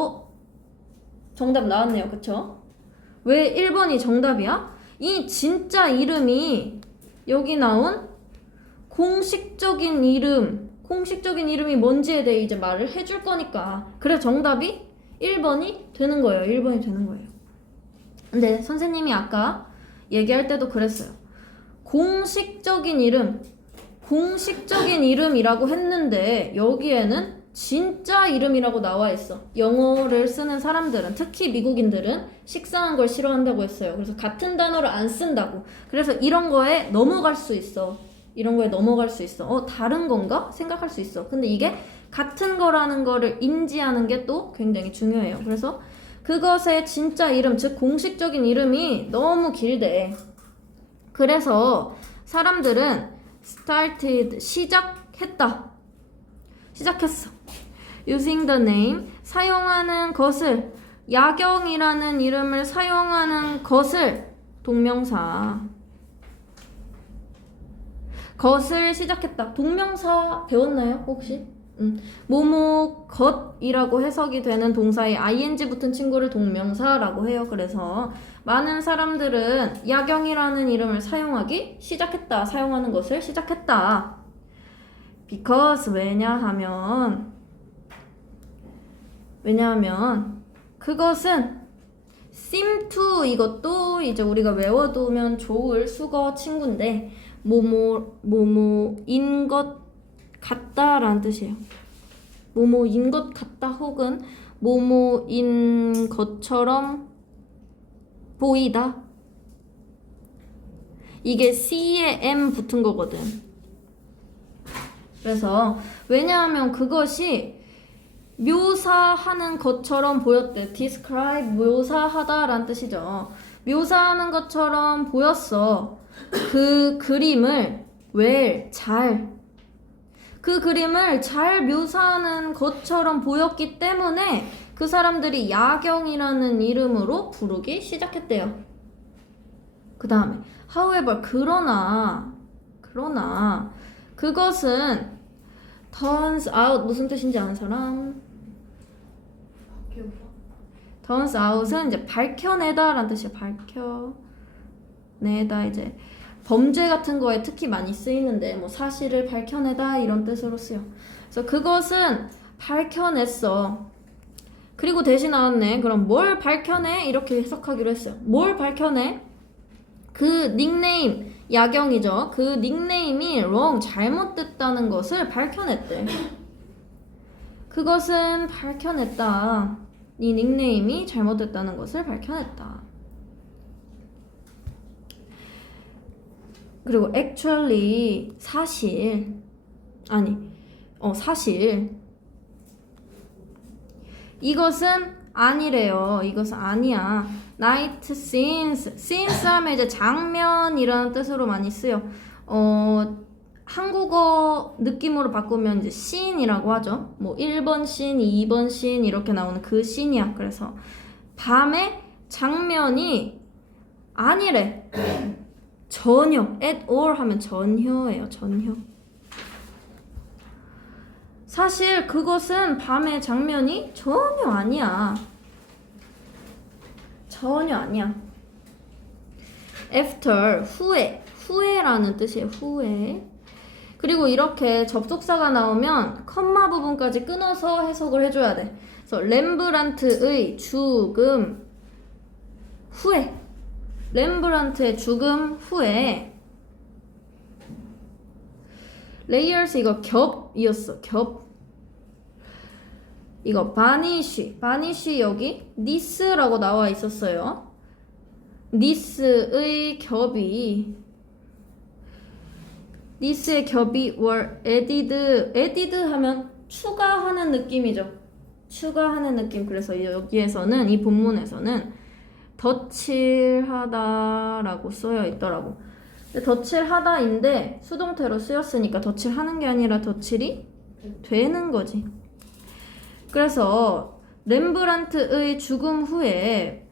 정답 나왔네요. 그쵸? 왜 1번이 정답이야? 이 진짜 이름이 여기 나온 공식적인 이름이 뭔지에 대해 이제 말을 해줄 거니까. 그래 정답이 1번이 되는 거예요. 근데 선생님이 아까 얘기할 때도 그랬어요. 공식적인 이름이라고 했는데 여기에는 진짜 이름이라고 나와 있어. 영어를 쓰는 사람들은, 특히 미국인들은 식상한 걸 싫어한다고 했어요. 그래서 같은 단어를 안 쓴다고. 그래서 이런 거에 넘어갈 수 있어. 다른 건가? 생각할 수 있어. 근데 이게 같은 거라는 거를 인지하는 게 또 굉장히 중요해요. 그래서 그것의 진짜 이름, 즉 공식적인 이름이 너무 길대. 그래서 사람들은 started, 시작했어. using the name, 사용하는 것을, 야경이라는 이름을 사용하는 것을, 동명사. 것을 시작했다. 동명사 배웠나요, 혹시? 뭐뭐 것이라고 해석이 되는 동사의 ing 붙은 친구를 동명사라고 해요. 그래서 많은 사람들은 야경이라는 이름을 사용하는 것을 시작했다. because 왜냐하면 그것은 seem to, 이것도 이제 우리가 외워두면 좋을 수거 친구인데 뭐뭐인 것 같다라는 뜻이에요. 뭐뭐인 것 같다 혹은 뭐뭐인 것처럼 보이다. 이게 C에 M 붙은 거거든. 그래서 왜냐하면 그것이 묘사하는 것처럼 보였대. describe, 묘사하다 라는 뜻이죠. 묘사하는 것처럼 보였어. 그 그림을 그 그림을 잘 묘사하는 것처럼 보였기 때문에 그 사람들이 야경이라는 이름으로 부르기 시작했대요. 그 다음에 however, 그러나 그것은 turns out, 무슨 뜻인지 아는 사람? turns out은 이제 밝혀내다 라는 뜻이에요. 밝혀내다, 이제 범죄 같은 거에 특히 많이 쓰이는데 뭐 사실을 밝혀내다 이런 뜻으로 쓰여. 그래서 그것은 밝혀냈어. 그리고 대신 나왔네. 그럼 뭘 밝혀내? 이렇게 해석하기로 했어요. 뭘 밝혀내? 그 닉네임, 야경이죠. 그 닉네임이 wrong, 잘못됐다는 것을 밝혀냈대. 그것은 밝혀냈다. 이 닉네임이 잘못됐다는 것을 밝혀냈다. 그리고 actually, 사실 이것은 아니래요. 이것은 아니야. night scenes 하면 이제 장면이라는 뜻으로 많이 쓰여. 한국어 느낌으로 바꾸면 이제 scene이라고 하죠. 뭐 1번 scene, 2번 scene 이렇게 나오는 그 scene이야. 그래서 밤의 장면이 아니래. 전혀, at all 하면 전혀예요. 전혀. 사실 그것은 밤의 장면이 전혀 아니야. after, 후에라는 뜻이에요. 후에. 그리고 이렇게 접속사가 나오면 컴마 부분까지 끊어서 해석을 해줘야 돼. 그래서 렘브란트의 죽음 후에, 렘브란트의 죽음 후에, 레이어스 이거 겹이었어. 겹. 이거 바니쉬 여기 니스라고 나와 있었어요. 니스의 겹이 this의 겹이 were added 하면 추가하는 느낌이죠. 추가하는 느낌. 그래서 여기에서는 이 본문에서는 덧칠하다라고 쓰여 있더라고. 덧칠하다인데 수동태로 쓰였으니까 덧칠하는 게 아니라 덧칠이 되는 거지. 그래서 렘브란트의 죽음 후에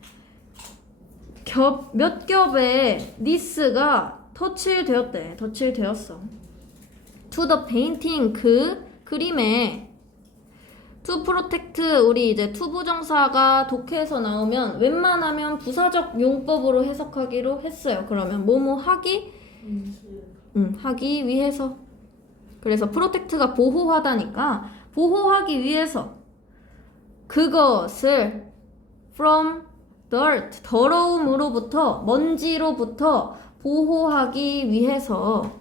몇 겹의 니스가 덧칠되었어. To the painting, 그 그림에 to protect, 우리 이제 to 부정사가 독해에서 나오면 웬만하면 부사적 용법으로 해석하기로 했어요. 그러면 뭐뭐 하기? 하기 위해서. 그래서 protect가 보호하다니까 보호하기 위해서 그것을 from dirt, 더러움으로부터, 먼지로부터 보호하기 위해서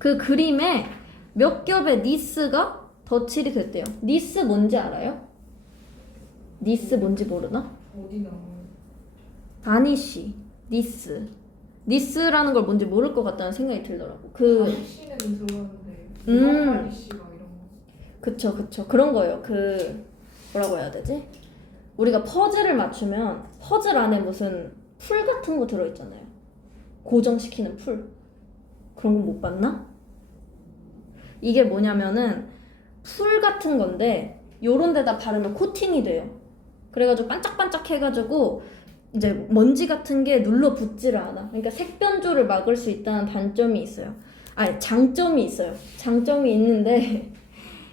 그 그림에 몇 겹의 니스가 덧칠이 됐대요. 니스 뭔지 알아요? 니스 뭔지 모르나? 어디 나와요? 바니쉬, 니스. 니스라는 걸 뭔지 모를 것 같다는 생각이 들더라고. 바니쉬는 들어봤는데 바니쉬가 이런 거. 그쵸. 그런 거예요. 뭐라고 해야 되지? 우리가 퍼즐을 맞추면 퍼즐 안에 무슨 풀 같은 거 들어있잖아요. 고정시키는 풀. 그런 거 못 봤나? 이게 뭐냐면은 풀 같은 건데 요런 데다 바르면 코팅이 돼요. 그래가지고 반짝반짝 해가지고 이제 먼지 같은 게 눌러 붙지를 않아. 그러니까 색변조를 막을 수 있다는 단점이 있어요. 아니, 장점이 있어요. 장점이 있는데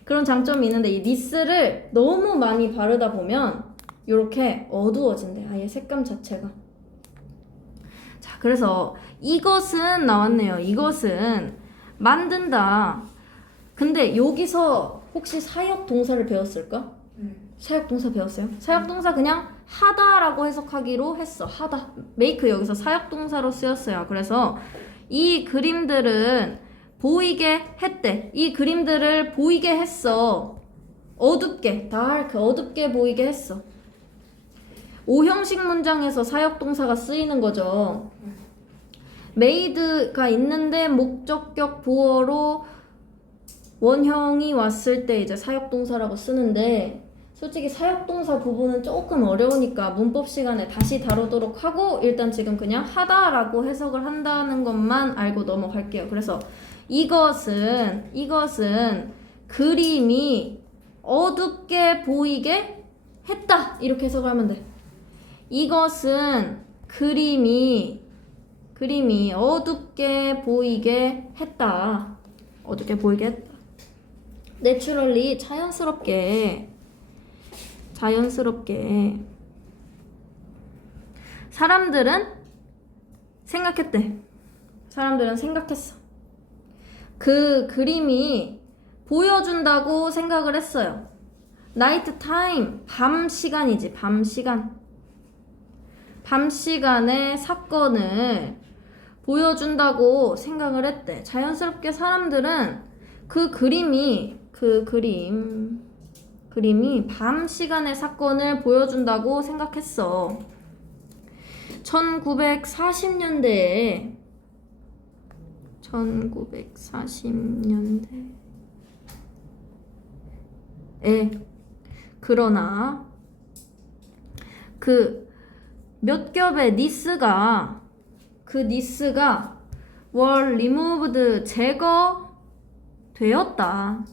그런 장점이 있는데 이 니스를 너무 많이 바르다 보면 요렇게 어두워진대. 아예 색감 자체가. 자, 그래서 이것은 나왔네요. 이것은 만든다. 근데 여기서 혹시 사역 동사를 배웠을까? 사역 동사 배웠어요? 사역 동사 그냥 하다라고 해석하기로 했어. 하다. make 여기서 사역 동사로 쓰였어요. 그래서 이 그림들은 보이게 했대. 이 그림들을 보이게 했어. 어둡게, dark, 어둡게 보이게 했어. 오형식 문장에서 사역 동사가 쓰이는 거죠. made가 있는데 목적격 보어로 원형이 왔을 때 이제 사역동사라고 쓰는데 솔직히 사역동사 부분은 조금 어려우니까 문법 시간에 다시 다루도록 하고 일단 지금 그냥 하다라고 해석을 한다는 것만 알고 넘어갈게요. 그래서 이것은 그림이 어둡게 보이게 했다. 이렇게 해석을 하면 돼. 이것은 그림이 어둡게 보이게 했다. 어둡게 보이게 했다. 내추럴리 자연스럽게 사람들은 생각했대. 사람들은 생각했어. 그 그림이 보여준다고 생각을 했어요. 나이트 타임, 밤 시간이지. 밤 시간의 사건을 보여준다고 생각을 했대. 자연스럽게 사람들은 그 그림이 밤 시간의 사건을 보여준다고 생각했어. 1940년대에 그러나 그 몇 겹의 니스가 were removed, 제거되었다.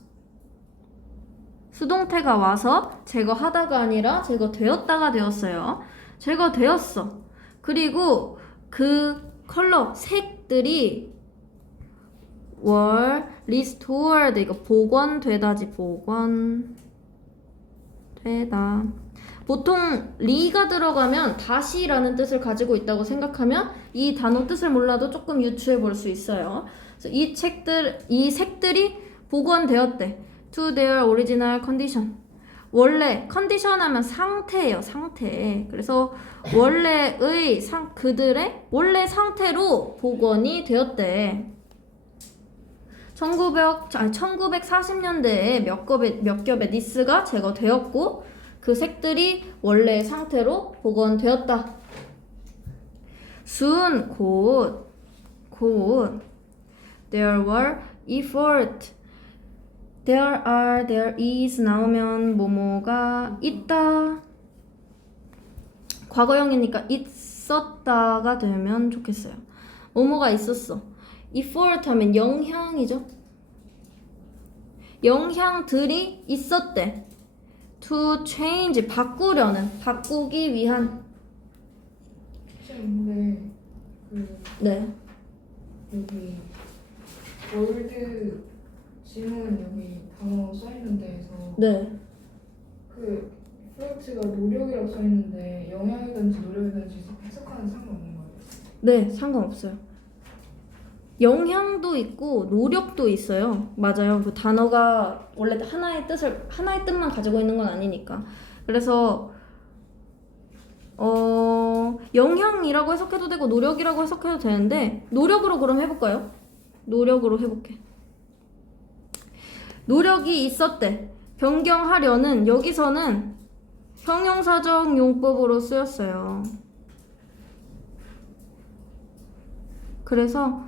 수동태가 와서 제거하다가 아니라 제거되었다가 되었어요. 제거되었어. 그리고 그 컬러, 색들이 were restored, 이거 복원되다지. 복원되다. 보통 리가 들어가면 다시라는 뜻을 가지고 있다고 생각하면 이 단어 뜻을 몰라도 조금 유추해 볼 수 있어요. 그래서 이 색들이 복원되었대. To their original condition. 원래 컨디션 하면 상태예요. 상태. 그래서 그들의 원래 상태로 복원이 되었대. 1940년대에 몇 겹의 니스가 제거되었고 그 색들이 원래 상태로 복원되었다. soon, 곧 there were effort. there are, there is 나오면 뭐뭐가 있다. 과거형이니까 있었다가 되면 좋겠어요. 뭐뭐가 있었어. effort 하면 영향이죠. 영향들이 있었대. to change, 바꾸려는, 바꾸기 위한. 근데 그 네. 여기 월드 지문 여기 단어 써 있는 데에서 네. 그 프로젝트가 노력이라고 써 있는데 영향이든지 노력이든지 해석하는 상관없는 거예요. 네, 상관없어요. 영향도 있고 노력도 있어요. 맞아요. 그 단어가 원래 하나의 뜻만 가지고 있는 건 아니니까. 그래서 영향이라고 해석해도 되고 노력이라고 해석해도 되는데 노력으로 그럼 해볼까요? 노력으로 해볼게. 노력이 있었대. 변경하려는 여기서는 형용사적 용법으로 쓰였어요. 그래서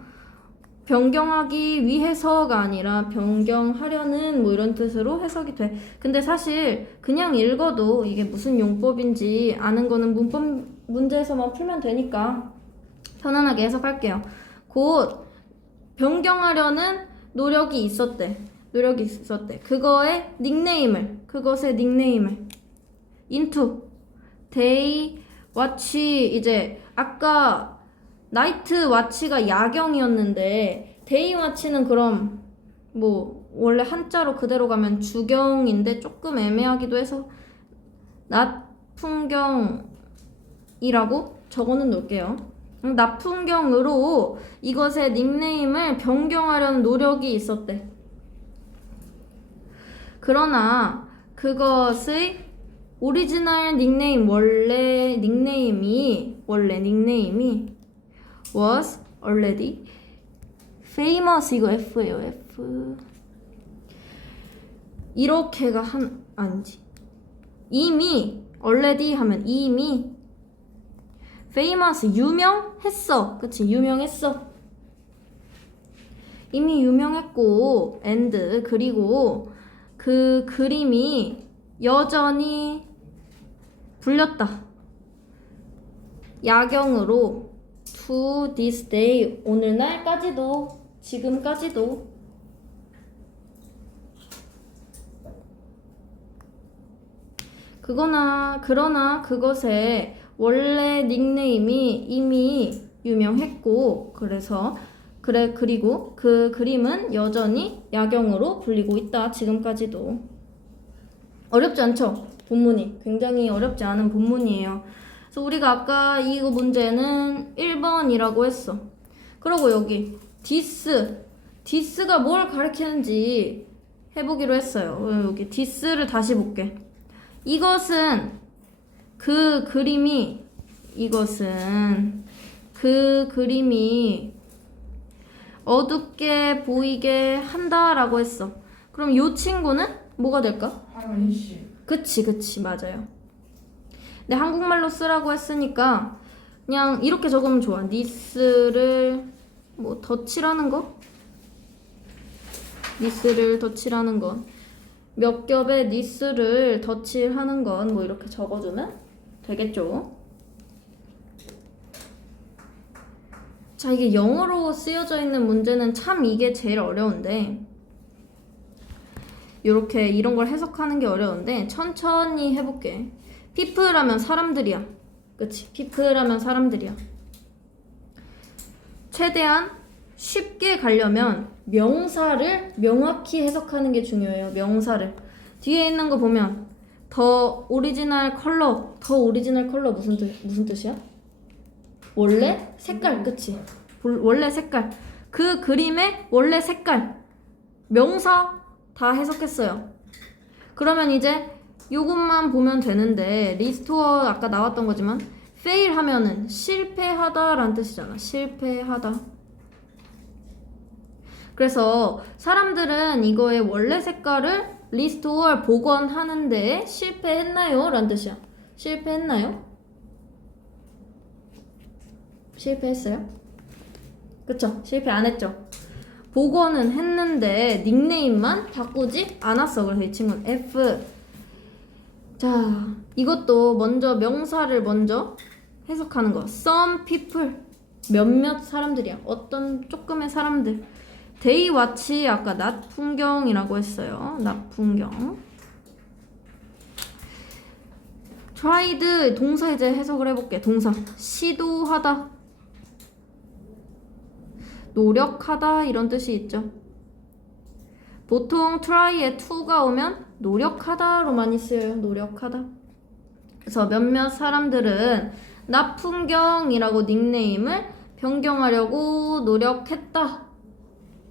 변경하기 위해서가 아니라 변경하려는 뭐 이런 뜻으로 해석이 돼. 근데 사실 그냥 읽어도 이게 무슨 용법인지 아는 거는 문법 문제에서만 풀면 되니까 편안하게 해석할게요. 곧 변경하려는 노력이 있었대. 노력이 있었대. 그것의 닉네임을 into day watch. 이제 아까 나이트 와치가 야경이었는데 데이 와치는 그럼 뭐 원래 한자로 그대로 가면 주경인데 조금 애매하기도 해서 낮 풍경이라고 적어는 놓을게요. 낮 풍경으로 이것의 닉네임을 변경하려는 노력이 있었대. 그러나 그것의 오리지널 닉네임, 원래 닉네임이 was already famous. 이거 F예요. F. 이렇게가 아니지. 이미 already 하면 이미 famous 유명했어. 그치? 유명했어. 이미 유명했고 and 그리고 그 그림이 여전히 불렸다. 야경으로 to this day. 오늘날까지도, 지금까지도. 그러나 그것의 원래 닉네임이 이미 유명했고 그리고 그 그림은 여전히 야경으로 불리고 있다. 지금까지도. 어렵지 않죠? 본문이 굉장히 어렵지 않은 본문이에요. 그래서 우리가 아까 이거 문제는 1번이라고 했어. 그리고 여기 this가 뭘 가리키는지 해보기로 했어요. 여기 this를 다시 볼게. 이것은 그 그림이 어둡게 보이게 한다라고 했어. 그럼 요 친구는 뭐가 될까? 하나이씨. 그치 맞아요. 근데 한국말로 쓰라고 했으니까 그냥 이렇게 적으면 좋아. this를 뭐 덧칠하는 거? this를 덧칠하는 건 몇 겹의 this를 덧칠하는 건 뭐 이렇게 적어주면 되겠죠. 자, 이게 영어로 쓰여져 있는 문제는 참 이게 제일 어려운데 요렇게 이런 걸 해석하는 게 어려운데 천천히 해볼게. people 하면 사람들이야. 그치? people 하면 사람들이야. 최대한 쉽게 가려면 명사를 명확히 해석하는 게 중요해요. 명사를. 뒤에 있는 거 보면 더 오리지널 컬러 무슨 뜻이야? 원래 색깔. 그치? 원래 색깔. 그 그림의 원래 색깔. 명사 다 해석했어요. 그러면 이제 요것만 보면 되는데 리스토어 아까 나왔던 거지만 fail 하면은 실패하다 라는 뜻이잖아. 실패하다. 그래서 사람들은 이거의 원래 색깔을 리스토어 복원하는데 실패했나요? 라는 뜻이야. 실패했나요? 실패했어요? 그쵸? 실패 안 했죠? 복원은 했는데 닉네임만 바꾸지 않았어. 그래서 이 친구는 F. 자, 이것도 먼저 명사를 먼저 해석하는 거. Some people. 몇몇 사람들이야. 어떤 조금의 사람들. They watch 아까 낮 풍경이라고 했어요. 낮 풍경. tried 동사 이제 해석을 해볼게. 동사 시도하다, 노력하다 이런 뜻이 있죠. 보통 try에 to가 오면 노력하다로 많이 쓰여요. 노력하다. 그래서 몇몇 사람들은 낮 풍경이라고 닉네임을 변경하려고 노력했다.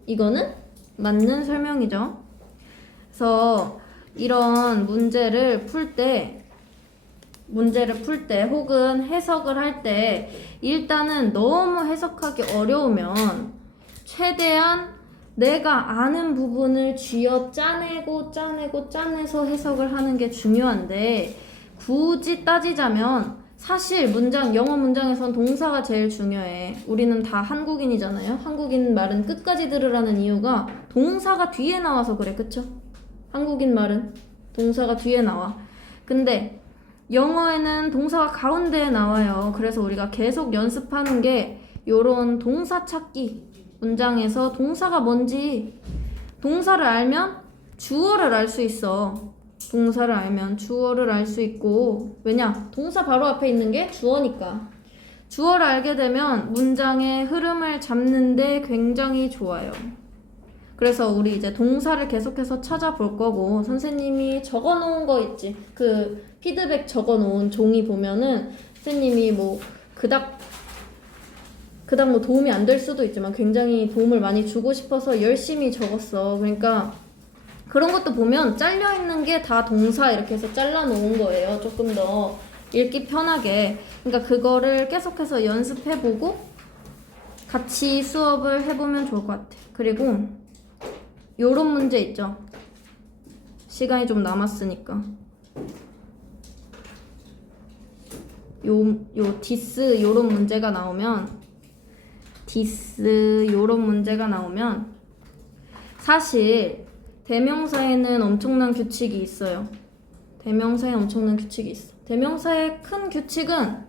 이거는 맞는 설명이죠. 그래서 이런 문제를 풀 때 혹은 해석을 할 때 일단은 너무 해석하기 어려우면 최대한 내가 아는 부분을 쥐어 짜내서 해석을 하는 게 중요한데, 굳이 따지자면 사실 영어 문장에선 동사가 제일 중요해. 우리는 다 한국인이잖아요. 한국인 말은 끝까지 들으라는 이유가 동사가 뒤에 나와서 그래. 그쵸? 한국인 말은 동사가 뒤에 나와. 근데 영어에는 동사가 가운데에 나와요. 그래서 우리가 계속 연습하는 게 요런 동사 찾기. 문장에서 동사가 뭔지, 동사를 알면 주어를 알 수 있어. 동사를 알면 주어를 알 수 있고, 왜냐? 동사 바로 앞에 있는 게 주어니까. 주어를 알게 되면 문장의 흐름을 잡는데 굉장히 좋아요. 그래서 우리 이제 동사를 계속해서 찾아볼 거고, 선생님이 적어놓은 거 있지? 그 피드백 적어놓은 종이 보면은 선생님이 뭐 그닥 뭐 도움이 안 될 수도 있지만 굉장히 도움을 많이 주고 싶어서 열심히 적었어. 그러니까 그런 것도 보면 잘려있는 게 다 동사 이렇게 해서 잘라놓은 거예요. 조금 더 읽기 편하게. 그러니까 그거를 계속해서 연습해보고 같이 수업을 해보면 좋을 것 같아. 그리고 요런 문제 있죠. 시간이 좀 남았으니까. 요 디스 요런 문제가 나오면 사실 대명사에는 엄청난 규칙이 있어요. 대명사에 엄청난 규칙이 있어. 대명사의 큰 규칙은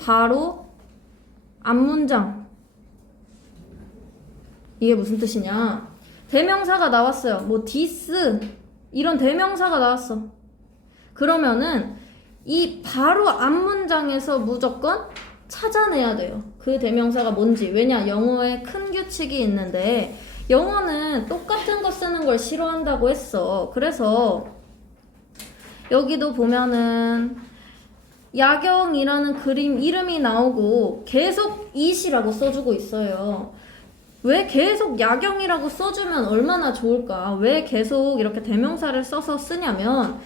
바로 앞문장. 이게 무슨 뜻이냐? 대명사가 나왔어요. 뭐 this 이런 대명사가 나왔어. 그러면은 이 바로 앞문장에서 무조건 찾아내야 돼요. 그 대명사가 뭔지. 왜냐? 영어에 큰 규칙이 있는데 영어는 똑같은 거 쓰는 걸 싫어한다고 했어. 그래서 여기도 보면은 야경이라는 그림 이름이 나오고 계속 it이라고 써주고 있어요. 왜 계속 야경이라고 써주면 얼마나 좋을까? 왜 계속 이렇게 대명사를 써서 쓰냐면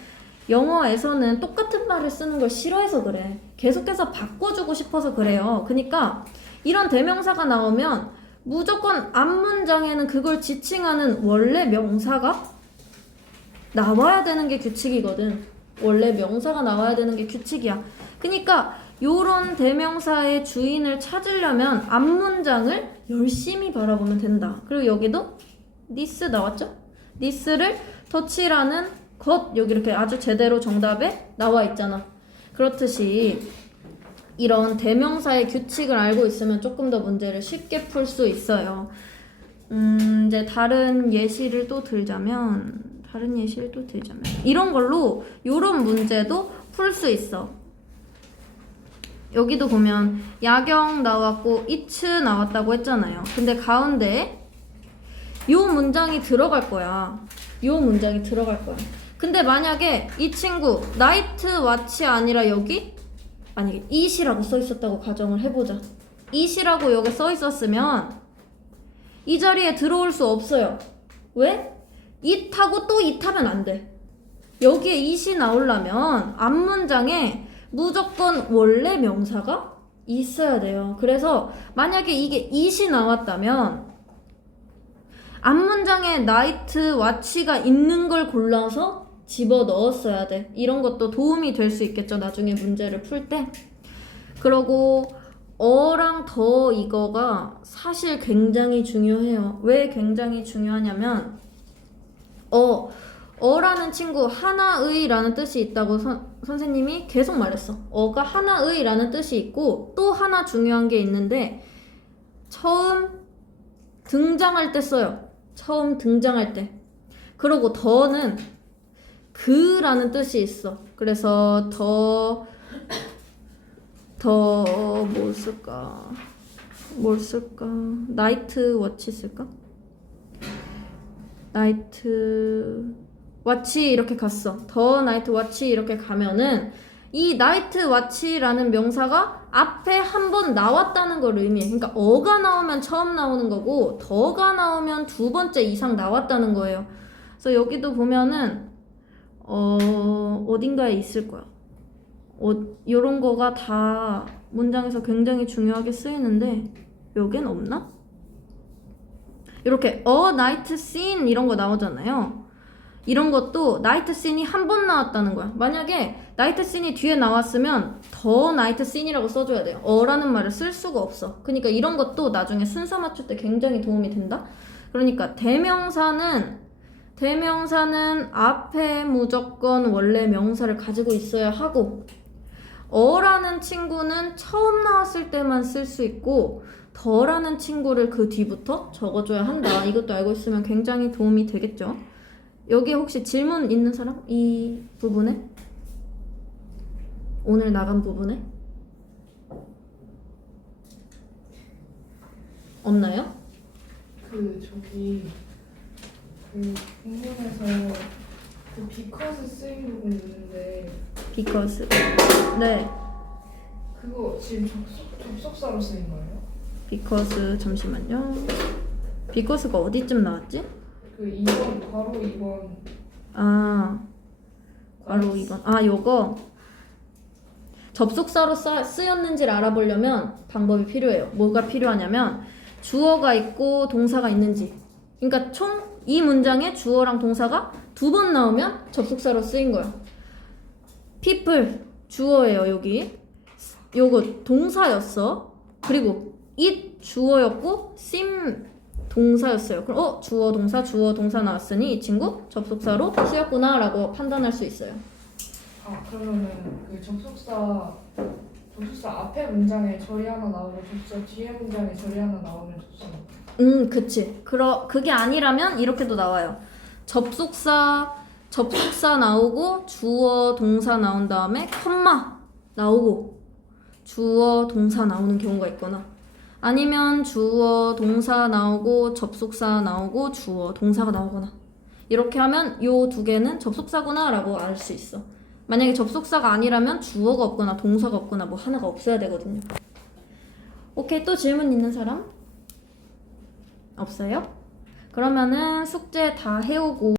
영어에서는 똑같은 말을 쓰는 걸 싫어해서 그래. 계속해서 바꿔주고 싶어서 그래요. 그러니까 이런 대명사가 나오면 무조건 앞문장에는 그걸 지칭하는 원래 명사가 나와야 되는 게 규칙이거든. 원래 명사가 나와야 되는 게 규칙이야. 그러니까 요런 대명사의 주인을 찾으려면 앞문장을 열심히 바라보면 된다. 그리고 여기도 this 나왔죠? this를 touch라는 것, 여기 이렇게 아주 제대로 정답에 나와 있잖아. 그렇듯이 이런 대명사의 규칙을 알고 있으면 조금 더 문제를 쉽게 풀 수 있어요. 이제 다른 예시를 또 들자면 이런 걸로 요런 문제도 풀 수 있어. 여기도 보면 야경 나왔고 it 나왔다고 했잖아요. 근데 가운데 요 문장이 들어갈 거야. 근데 만약에 이 친구 night watch 아니라 여기 만약에 it이라고 써 있었다고 가정을 해보자. it이라고 여기 써 있었으면 이 자리에 들어올 수 없어요. 왜? it하고 또 it하면 안 돼. 여기에 it이 나오려면 앞문장에 무조건 원래 명사가 있어야 돼요. 그래서 만약에 이게 it이 나왔다면 앞문장에 night watch가 있는 걸 골라서 집어 넣었어야 돼. 이런 것도 도움이 될 수 있겠죠. 나중에 문제를 풀 때. 그러고 어랑 더 이거가 사실 굉장히 중요해요. 왜 굉장히 중요하냐면 어라는 친구 하나의라는 뜻이 있다고 선생님이 계속 말했어. 어가 하나의라는 뜻이 있고 또 하나 중요한 게 있는데 처음 등장할 때 써요. 처음 등장할 때. 그리고 더는 그라는 뜻이 있어. 그래서 뭘 쓸까? 나이트 워치 쓸까? 나이트 워치 이렇게 갔어. 더 나이트 워치 이렇게 가면은 이 나이트 워치라는 명사가 앞에 한 번 나왔다는 걸 의미해. 그러니까 어가 나오면 처음 나오는 거고 더가 나오면 두 번째 이상 나왔다는 거예요. 그래서 여기도 보면은 어딘가에 있을 거야. 요런 거가 다 문장에서 굉장히 중요하게 쓰이는데 여긴 없나? 이렇게 나이트 씬 이런 거 나오잖아요. 이런 것도 나이트 씬이 한 번 나왔다는 거야. 만약에 나이트 씬이 뒤에 나왔으면 더 나이트 씬이라고 써줘야 돼요. 어라는 말을 쓸 수가 없어. 그러니까 이런 것도 나중에 순서 맞출 때 굉장히 도움이 된다. 그러니까 대명사는 앞에 무조건 원래 명사를 가지고 있어야 하고 어라는 친구는 처음 나왔을 때만 쓸 수 있고 더라는 친구를 그 뒤부터 적어줘야 한다. 이것도 알고 있으면 굉장히 도움이 되겠죠. 여기 혹시 질문 있는 사람? 이 부분에? 오늘 나간 부분에? 없나요? 저기 공문에서 because 쓰인 부분 있는데 because. 네. 그거 지금 접속사로 쓰인 거예요? because 잠시만요. because가 어디쯤 나왔지? 2번 바로 2번. 바로 2번. 요거 접속사로 쓰였는지를 알아보려면 방법이 필요해요. 뭐가 필요하냐면 주어가 있고 동사가 있는지. 그러니까 총 이 문장에 주어랑 동사가 두 번 나오면 접속사로 쓰인 거야. people 주어예요. 여기 요거 동사였어. 그리고 it 주어였고 sim 동사였어요. 그럼 주어 동사 나왔으니 이 친구 접속사로 쓰였구나 라고 판단할 수 있어요. 그러면은 접속사 앞에 문장에 절이 하나 나오고 접속사 뒤에 문장에 절이 하나 나오면 좋잖아. 그치. 그게 아니라면 이렇게도 나와요. 접속사 나오고 주어 동사 나온 다음에 컴마 나오고 주어 동사 나오는 경우가 있거나 아니면 주어 동사 나오고 접속사 나오고 주어 동사가 나오거나 이렇게 하면 요 두 개는 접속사구나 라고 알 수 있어. 만약에 접속사가 아니라면 주어가 없거나 동사가 없거나 뭐 하나가 없어야 되거든요. 오케이, 또 질문 있는 사람? 없어요? 그러면은 숙제 다 해오고